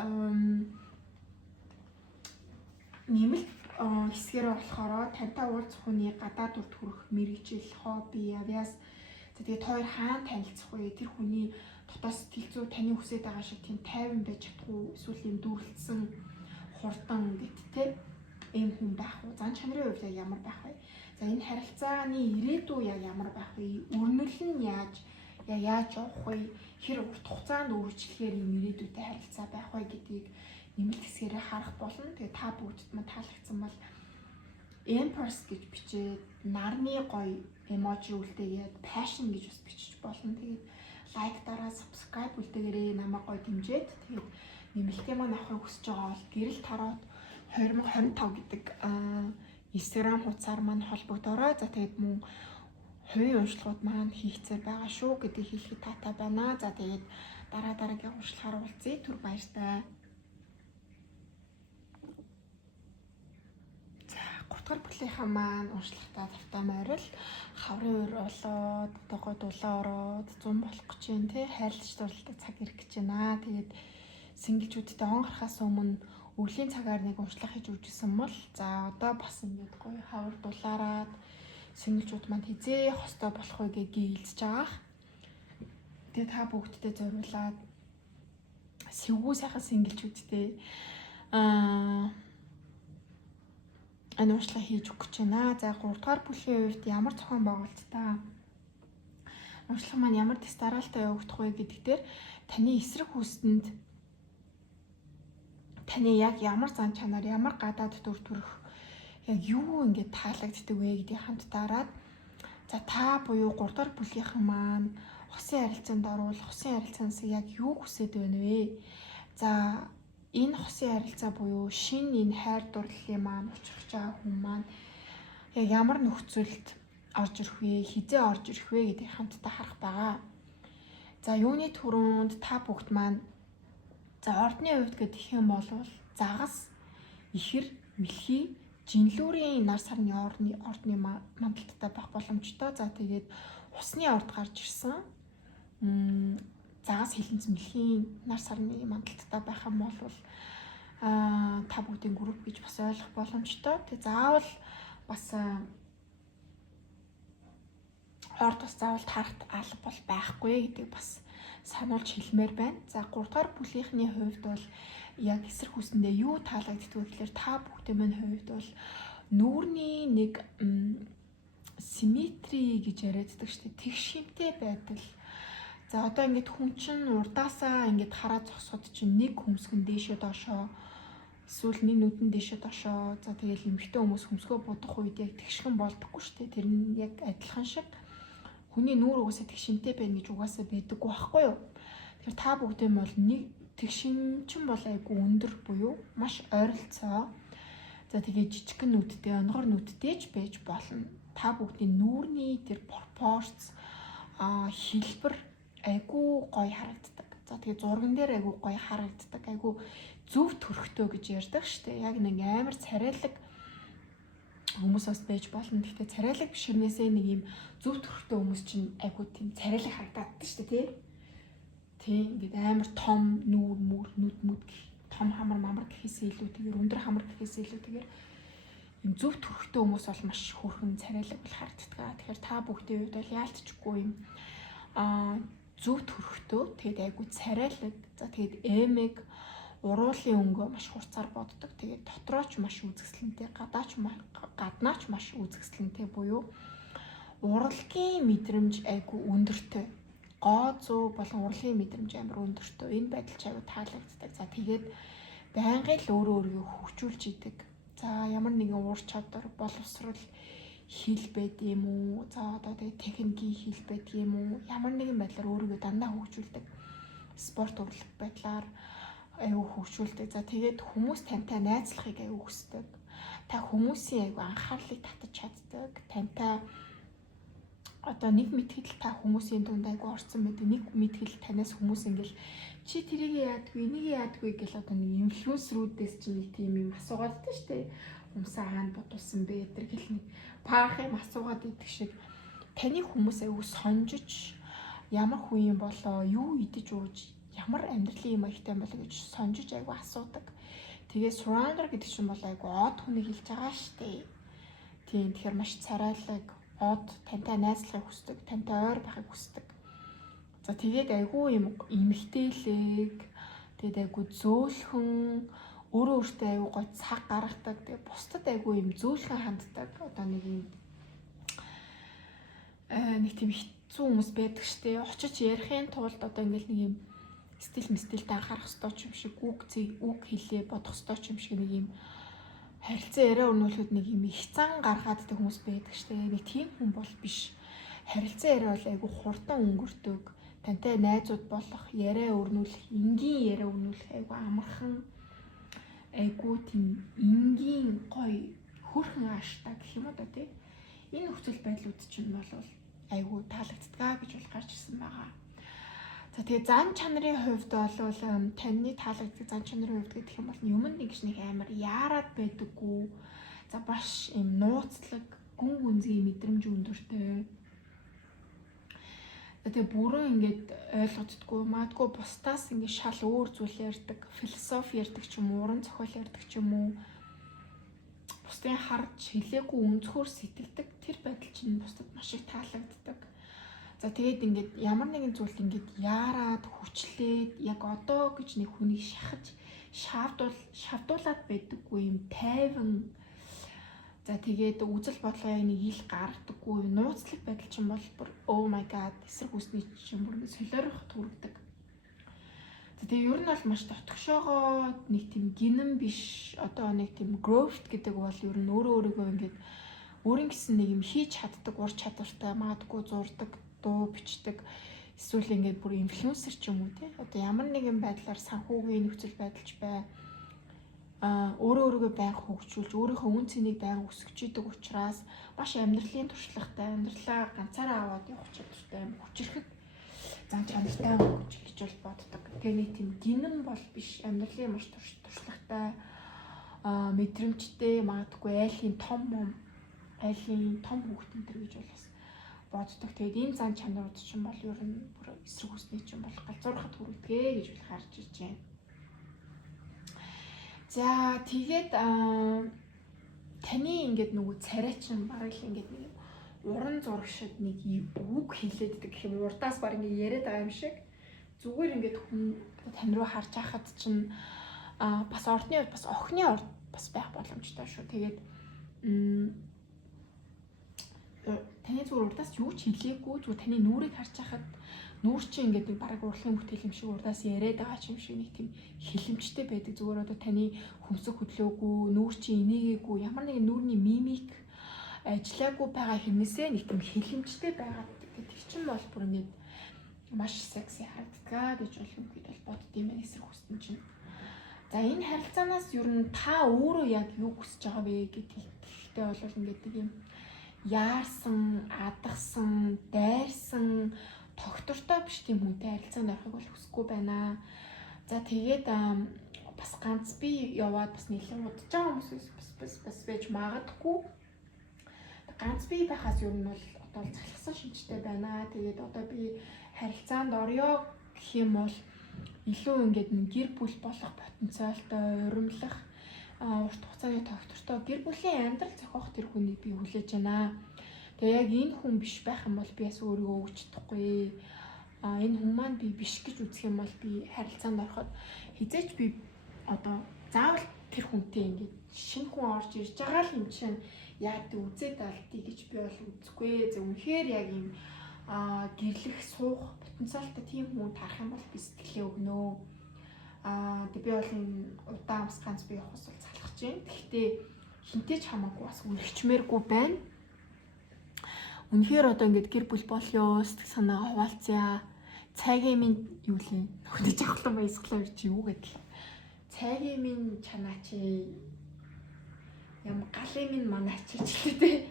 нэмэлт хэсгээрээ болохоор тантай уулзах хүний гадаад урд хүрэх мэргэжил, хобби, авиас тэгээд хоёр хаана танилцах вэ? Тэр хүний дотоос сэтгэл зүй таны хүсэж байгаа шиг тийм тайван байж чадах уу? Эсвэл юм дүрлэлсэн хурдан гэдтэй ийм хүн байх уу? Зан чанарын хувьд ямар байх вэ? За энэ харилцааны ирээдүй яг ямар байх вэ? Өрнөл нь яаж явах вэ? Хэр урт хугацаанд үргэлжлэхээр юм ирээдүйтэй харилцаа байх вэ гэдгийг нэмэлт хэсгээрээ харах болно. Тэгээ та бүгдд мань таалагдсан бол Empress гэж бичээд нарны гоё эможи үлдээгээд passion гэж бас бичиж болно. Тэгээд лайк дараа subscribe үлдээгээрээ намайг гоё дэмжиж тэгээд нэмэлтээ маань авахыг хүсэж байгаа бол гэрэл тароод 2025 гэдэг Instagram хуудасаар маань холбогдорой. За тэгээд мөн хувийн уншлагууд маань хийгцээр байгаа шүү гэдгийг хэлэхэд таатай байна. За тэгээд дараагийн уншлагаар уулзъя. Түр баяртай. За 3 дахь бүлийнхаа маань уншлагатаа тавтай морил хаврын уур болоод одоо гой дулаан ороод 100 болох гэж байна тий. Хайрлаж дурлалтай цаг ирэх гэж байна. Тэгээд сингэлжүүдтэй он гарахаас өмнө өвлийн цагаар нэг уншлах хийж үржсэн бол за одоо бас ингэж гоё хавар дулаараад сингэлжүүд маань хизээ хостой болох вэ гэж гээлж байгаа. Тэгээ та бүгдтэй зориулаад сэвгүй сайхан сингэлчүүдтэй уншлага хийж өгч байна. За 3 дугаар бүлгийн хувьд ямар зохион байгуулалт та уншлага маань ямар тест дараалтаа явагдах вэ гэдэг дээр таны эсрэг хүстэнд таны яг ямар зан чанар, ямар гадаад дүр төрх яг юу ингэж таалагддаг вэ гэдгийг хамт дараад за та буюу 3 дугаар бүлгийнхэн маань хосын харилцаанд оруулах, хосын харилцаанаас яг юу хүсэж байна вэ? За энэ хосын харилцаа буюу шинэ энэ хайр дурлалын маань учрах байгаа хүн маань яг ямар нөхцөлд орж ирэх вэ, хизээ орж ирэх вэ гэдгийг хамтдаа харах байгаа. За юуны түрүүнд та бүгд маань за ордны хувьд гэх юм бол загас, ихэр, мэлхий, жинлүүрийн нар сарны ордны мандалттай байх боломжтой. За тэгээд усны орд гарч ирсэн. Загас хилэнц мэлхийн нар сарны мандалттай байх юм бол та бүгдийн групп гэж бас ойлгох боломжтой. Тэг заавал бас хорд бас заавал тарахт алба бол байхгүй гэдэг бас сануулж хэлмээр байна. За 3 дугаар бүлгийнхний хувьд бол яг эсрэг хүсэндээ юу таалагддаг вэ гэхээр та бүгдийн маань хувьд бол нүүрний нэг симметри гэж яриаддаг шүү дээ. Тэгш хэмтэй байдал. За одоо ингээд хүн чинь урдаасаа ингээд хараад зогсоод чинь нэг хөмсгөн дээшээ доошоо эсвэл нэг нүдэн дээшээ доошоо за тэгэл эмэгтэй хүмүүс хөмсгөө будах үед яг тэгшхэн болдоггүй шүү дээ. Тэр нь яг адилхан шиг хүний нүүр угаасаа тэгшинтэй байна гэж угаасаа байдаггүй байхгүй юу? Тэгэхээр та бүгдийн бол нэг тэгшин чинь бол айгүй өндөр буюу маш ойролцоо. За тэгээ жижигхэн нүдтэй, онгор нүдтэй ч байж болно. Та бүгдийн нүүрний тэр пропорц хэлбэр айгүй гоё харагддаг. За тэгээ зурган дээр айгүй гоё харагддаг. Айгүй зөв төрхтөө гэж ярьдаг штэ. Яг нэг амар царайлаг хүмүүс бас байж болно. Гэхдээ царайлаг бишрнээсээ нэг юм зөв төрхтөө хүмүүс чинь айгүй тийм царайлаг харагдаад штэ тий. Тийм ингээд амар том нүд том хамар мамар гэхээсээ илүү тэгээд өндөр хамар гэхээсээ илүү тэгээд юм зөв төрхтөө хүмүүс бол маш хөөрхөн царайлаг бол харагддаг. Тэгэхээр та бүгдийн хувьд бол яалтчгүй юм зөв төрхтөө тэгээд айгүй царайлаг. За тэгээд эмэг уруулын өнгөө маш хурцаар боддог. Тэгээд дотрооч маш үзэсгэлэнтэй, гаднаач маш үзэсгэлэнтэй буюу урлагийн мэдрэмж айгүй өндөртэй. Гоо зүү болон урлагийн мэдрэмж амар өндөртэй. Энэ байдал ч айгүй таалагддаг. За тэгээд байнгын л өөрийгөө хөгжүүлж идэг. За ямар нэгэн уур чадвар, боловсрол хэл байд юм уу? За одоо тэгээд техникийн хэл байд юм уу? Ямар нэгэн байдлаар өөрийгөө дандаа хөгжүүлдэг. Спорт урлаг байдлаар аюу хөгжүүлдэг. За тэгээд хүмүүс тантай найзлахыг аюу хүсдэг. Та хүмүүсийн аюу анхаарлыг татаж чаддаг. Тантай одоо нэг мэтгэл та хүмүүсийн дунд аюу орсон байдаг. Нэг мэтгэл танаас хүмүүс ингээл чи тэрийг яадгүй, энийг яадгүй гэл одоо нэг инфлюенсерүүдээс чинь нэг тийм юм асуугаад байдаг шүү дээ. Умсаа хаана бодулсан бэ гэдэг гэл нэг паах юм асуугаад идэг шиг таны хүмүүс аюу сонжиж ямар хүн юм болоо, юу идэж ууж ямар амьдралын юм ихтэй болоо гэж сонжиж айгу асуудаг. Тэгээ surrender гэдэг чинь бол айгу од хүнийг хэлж байгаа штэ. Тийм тэгэхээр маш царайлаг, од тантай найзлахыг хүсдэг, тантай ойр байхыг хүсдэг. За тэгээд айгу юм эмгтээлэг, тэгээд айгу зөөлхөн, өөрөө өөртөө айгу гой цаг гаргадаг, тэгээд бусдад айгу юм зөөлхөн ханддаг. Одоо нэг юм нэг тийм хэцүү хүмүүс байдаг штэ. Очиж ярихын тулд одоо ингээл нэг юм стил анхаарах ёстой юм шиг үг хэлээ бодох ёстой юм шиг нэг юм харилцан яриа өрнүүлэхэд нэг юм их зан гаргааддаг хүмүүс байдаг штэ. Нэг тийм хүн бол биш. Харилцан яриа бол айгу хурдан өнгөрдөг. Тантай найзууд болох, яриа өрнүүлэх, энгийн яриа өрнүүлэх айгу амархан. Айгу тийм энгийн гоё хөрхөн ааштай гэх юм одоо тий. Энэ нөхцөл байдлууд чинь бол айгу таалагддаг гэж бол гарч ирсэн байгаа. За тэгээ зан чанарын хувьд бол таны таалагддаг зан чанарын хувьд гэх юм бол юмд нэг нэг амар яарад байдаггүй. За баш юм нууцлаг, гүн гүнзгий мэдрэмж өндөртэй. Тэгээ бүрэн ингээд ойлгогддоггүй, магадгүй бусдаас ингээд шал өөр зүйл ярьдаг, философи ярьдаг ч юм уу, уран зохиол ярьдаг ч юм уу. Бусдын харж хэлээгүй өнцгөр сэтгэлдэг тэр байдал чинь бусдад маш их таалагддаг. За тэгээд ингээд ямар нэгэн зүйлд ингээд яарад хүчлээд яг одоо гэж нэг хүнийг шавдуулаад байдаггүй юм тайван. За тэгээд үзэл бодлогоо нэг ил гаргадаггүй нууцлаг байдал чинь бол бүр oh my god эсрэг үсний чинь бүр солиорох түргдэг. За тэгээд ер нь бол маш дотгошоогоо нэг тийм гинэн биш одоо нэг тийм growth гэдэг бол ер нь өөрийгөө ингээд өөрийн гэсэн нэг юм хийж чаддаг ур чадвартай магадгүй зурдаг дуу бичдэг эсвэл ингээд бүр инфлюенсер ч юм уу те одоо ямар нэгэн байдлаар санхүүгийн нөхцөл байдалч бай өөрийгөө байнга хөгжүүлж өөрийнхөө үн цэнийг байнга өсгөж идэг учраас маш амьдралын туршлагатай амьдралаа ганцаараа аваад явах чадвартай хүчрэхэд зан чанартай хөгж гэж бол боддог. Тэгээ нэг тийм гинэн бол биш амьдралын маш туршлагатай мэдрэмжтэй магадгүй айлын том хүүхдэн төр гэж бол бас боддог. Тэгээд ийм зан чанарууд чинь бол ер нь бүр эсрэг хүсний чинь бол галзуурхад хүргэдэг гэж бол харж ирж байна. За тэгээд таны ингээд нөгөө царай чинь бараг л ингээд нэг уран зурагшид нэг үг хэлээд байдаг гэх юм урдаас баг ингээд яриад байгаа юм шиг зүгээр ингээд хүн тань руу харж байхад чинь бас ордны үед бас охины орд бас байх боломжтой шүү. Тэгээд таны зүгээр урдаас юу ч хэлээгүй зүгээр таны нүрийг харж байхад нүүр чинь ингээд нэг бараг урлагийн бүтээл юм шиг урдаас яриад байгаа юм шиг нэг тийм хилэмжтэй байдаг. Зүгээр одоо таны хөмсөг хөдлөөгүй нүүр чинь инээгээгүй ямар нэгэн нүүрний мимик ажиллаагүй байгаа хүмүүсээ нэг тийм хилэмжтэй байгаа гэдэг чинь бол бүр ингээд маш секси харагддаг гэж бол үгээд бол боддгийм байх эсрэг хүссэн чинь. За энэ харилцаанаас ер нь та өөрөө яг юу хүсэж байгаа вэ гэдэгтэй бол ингээд нэг юм яарсан, адагсан, дайрсан тогтвортой биш тийм хүнтэй харилцаанд орохыг бол хүсэхгүй байна. За тэгээд бас ганц би яваад бас нэлээд удаж байгаа хүмүүс бас байж магадгүй. Ганц би байхаас ер нь бол одоо залхсан шинжтэй байна. Тэгээд одоо би харилцаанд орё гэх юм бол илүү ингээд нэг гэр бүл болох потенциалтай, уримлах, урт хугацааны тогтвортой гэр бүлийн амьдрал зохиох тэр хүнийг би хүлээж байна. Тэгээ яг энэ хүн биш байх юм бол би бас өөрийгөө өгч чадахгүй. Энэ хүн маань би биш гэж үзэх юм бол би харилцаанд ороход хизээч би одоо заавал тэр хүнтэй ингээд шинэ хүн орж ирж байгаа л юм чинь яад үзээд алдъя гэж би бол үзэхгүй. За үнэхээр яг юм гэрлэх суух потенциалтай тийм хүн тарах юм бол би сэтгэлээ өгнө. Тэг би бол энэ удаан ус ганц би явах бол залхаж байна. Гэхдээ хинтээч хамаагүй бас үргэлжмээргүй байна. Үнэхээр одоо ингээд гэр бүл болёо, сэтгэл санаагаа хуваалцъя. Цайгийн минь юу лээ? Нөхдөж авахлан баясгалаа чи юу гэдэл. Цайгийн минь чанаачи ямар галын минь манаачи ч гэдэг.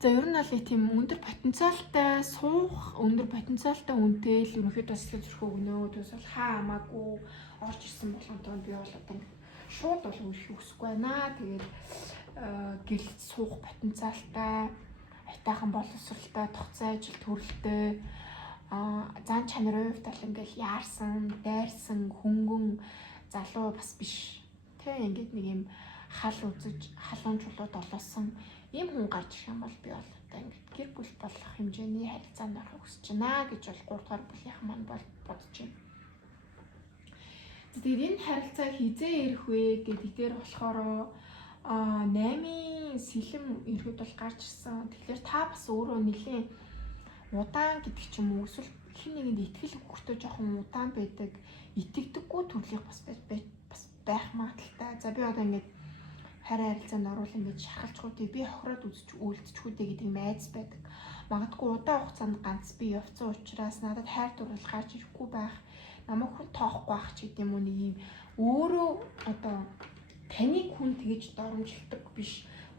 За ер нь аль тийм өндөр потенциалтай суух, өндөр потенциалтай үнэтэй л ерөнхийдөө сэтгэл зүрх өгнө. Тэгээс бол хаа хамаагүй орж ирсэн болгонтой би бол одоо шууд бол үргэлж өсөхгүй байна. Тэгээд гэрэлт суух потенциалтай айтаахан боловсралтай, тогтсон ажил төрөлтэй зан чанарын хувьд бол ингээл яарсан, дайрсан, хөнгөн залуу бас биш. Тэ ингээд нэг юм хал үзэж, халуун чулууд олоосон ийм хүн гарч ирэх юм бол би бол одоо ингээд гэр бүл болох хэмжээний харилцаанд орохыг хүсэж байна гэж бол 3 дугаар бүлийнхэн маань бол бодож байна. Тэгээд энэ харилцаа хизээ ирэх вэ гэдэг дээр болохоор 8-ын сэлэм ерөөд бол гарч ирсэн. Тэгэхээр та бас өөрөө нэлийн удаан гэдэг ч юм уу эсвэл хэн нэгэнд итгэл өгөхдөө жоохон удаан байдаг, итгэдэггүй төрлийнх бас байх магадaltaй. За би одоо ингээд хараа харилцаанд орвол ингээд шахалчгуудыг би хохироод үлдчихүүдээ гэдэг юм айц байдаг. Магадгүй удаан хугацаанд ганц би явцсан учраас надад хайр дурлал гарч ирэхгүй байх, намайг хүн тоохгүй байх ч гэдэг юм уу нэг юм өөрөө одоо таныг хүн тэгэж доромжилдог биш.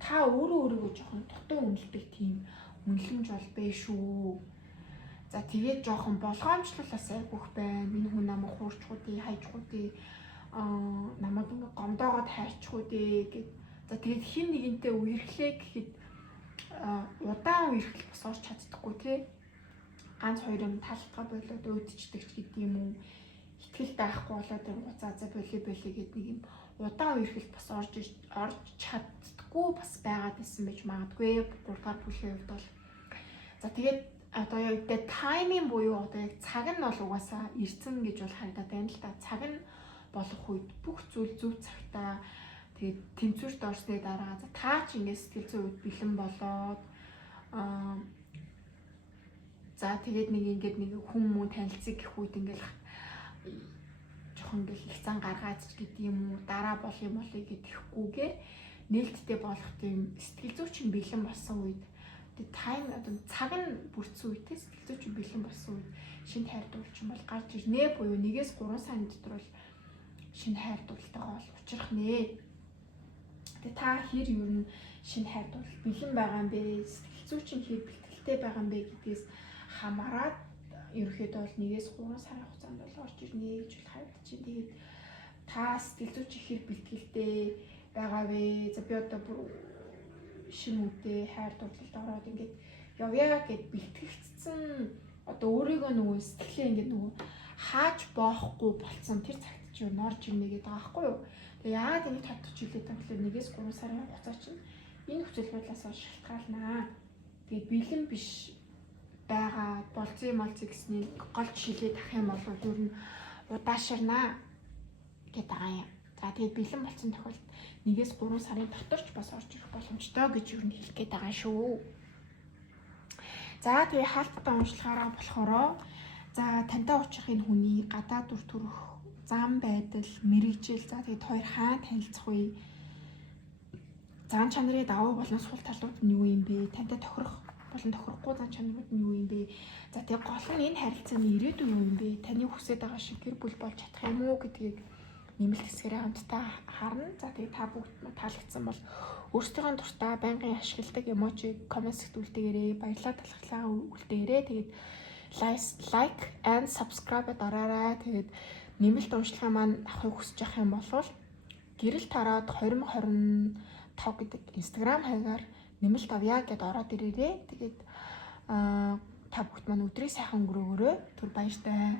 Та өөрийгөө жоохон дутуу үнэлдэг тийм үнэлэмж бол бэ шүү. За тэгээд жоохон болгоомжлуулаас айгүйх байна. Энэ хүн намайг хуурчгуудыг, хайчгуудыг намайг гомдоогоод хайрчгуудыг гэд. За тэгээд хин нэгэнтэй үерхлээ гэхэд удаан үерхэл бас орч чаддаггүй тий. Ганц хоёр юм талхаа болоод өөдчдөг ч гэдэг юм уу. Итгэл даахгүй болоод гуцаа за боли гэдэг нэг юм удаан үерхэл бас орж чаддаггүй бас байгаад исэн байж магадгүй 3 дугаар бүлгийн хувьд бол. За тэгээд одоо яг the timing буюу одоо яг цаг нь бол угаасаа ирсэн гэж бол харагдаад байна л да. Цаг нь болох үед бүх зүйл зөв цагтаа тэгээд тэнцвэрт орсны дараа та ч ингээд сэтгэл зүйн үед бэлэн болоод за тэгээд ингээд нэг хүн танилцъя гэх үед ингээд жоохон ингээд их зан гаргаад ч гэдэг юм уу дараа болох юм болыг гэдэхгүйгээр нээлттэй болох тийм сэтгэл зүйчин бэлэн болсон үед тайм одоо цаг нь бүрдсэн үед сэтгэл зүйчин бэлэн болсон үед шинэ хайр дурлчин бол гарч ирнэ буюу 1-3 сарын дотор бол шинэ хайр дурлалтайгаа бол учрах нэ. Тэгээ та хэр ер нь шинэ хайр дурлал бэлэн байгаа юм бэ? Сэтгэл зүйчин хэр бэлтгэлтэй байгаа юм бэ гэдгээс хамаарат ерөөхдөө бол 1-3 сарын хугацаанд бол орж ирнэ гэж бол харагдаж байна. Тэгээд та сэтгэл зүйчин хэр бэлтгэлтэй байгаа вэ? За би одоо бүр шинэ үедээ хайр дурлалд ороод ингээд явъя гэд бэлтгэгдсэн одоо өөрийгөө нөгөө сэтгэлээ ингээд нөгөө хааж боохгүй болцсон тэр цагт чи норж ирнэ гэдэг байгаа байхгүй юу. Тэгээ яагаад энийг тодтож хэлээд байгаа гэхээр 1-3 сарын хугацаа чинь энэ хүчил байдлаас шалтгаалнаа. Тэгээд бэлэн биш байгаа болцсон малцыг гэсний гол жишээлээ тах юм бол ер нь удаашрнаа гэдэг байгаа юм. За тэгээд бэлэн болсон тохиолдолд 1-3 сарын доторч бас орж ирэх боломжтой гэж юу нь хэлэх гээд байгаа шүү. За тэгээ хаалттай уншлахаараа болохоро за тантай уучих энэ хүний гадаад дүр төрх зам байдал мэрэгжил за тэгээд хоёр хаан танилцах үе зан чанарын давуу болон сул талууд нь юу юм бэ? Тантай тохирох болон тохирохгүй зан чанарууд нь юу юм бэ? За тэгээд гол нь энэ харилцааны ирээдүй юу юм бэ? Таны хүсэж байгаа шиг гэр бүл болж чадах юм уу гэдгийг нэмэлт хэсгээрээ хамтдаа харна. За тэгээд та бүгд таалагдсан бол өөрсдийнхөө дуртай байнгын ашигладаг эможиг коммент сэтгүүлтэйгээрээ баярлалаа талхлаа үлдээгээрэй. Тэгээд like and subscribe дараарай. Тэгээд нэмэлт уншлагаа маань авахыг хүсэж байгаа юм бол гэрэл тараад 2025 гэдэг Instagram хаягаар нэмэлт авъя гэдээ ороод ирээрэй. Тэгээд та бүгд маань өдрийг сайхан өнгөрөөгөөрэй. Түр баяртай.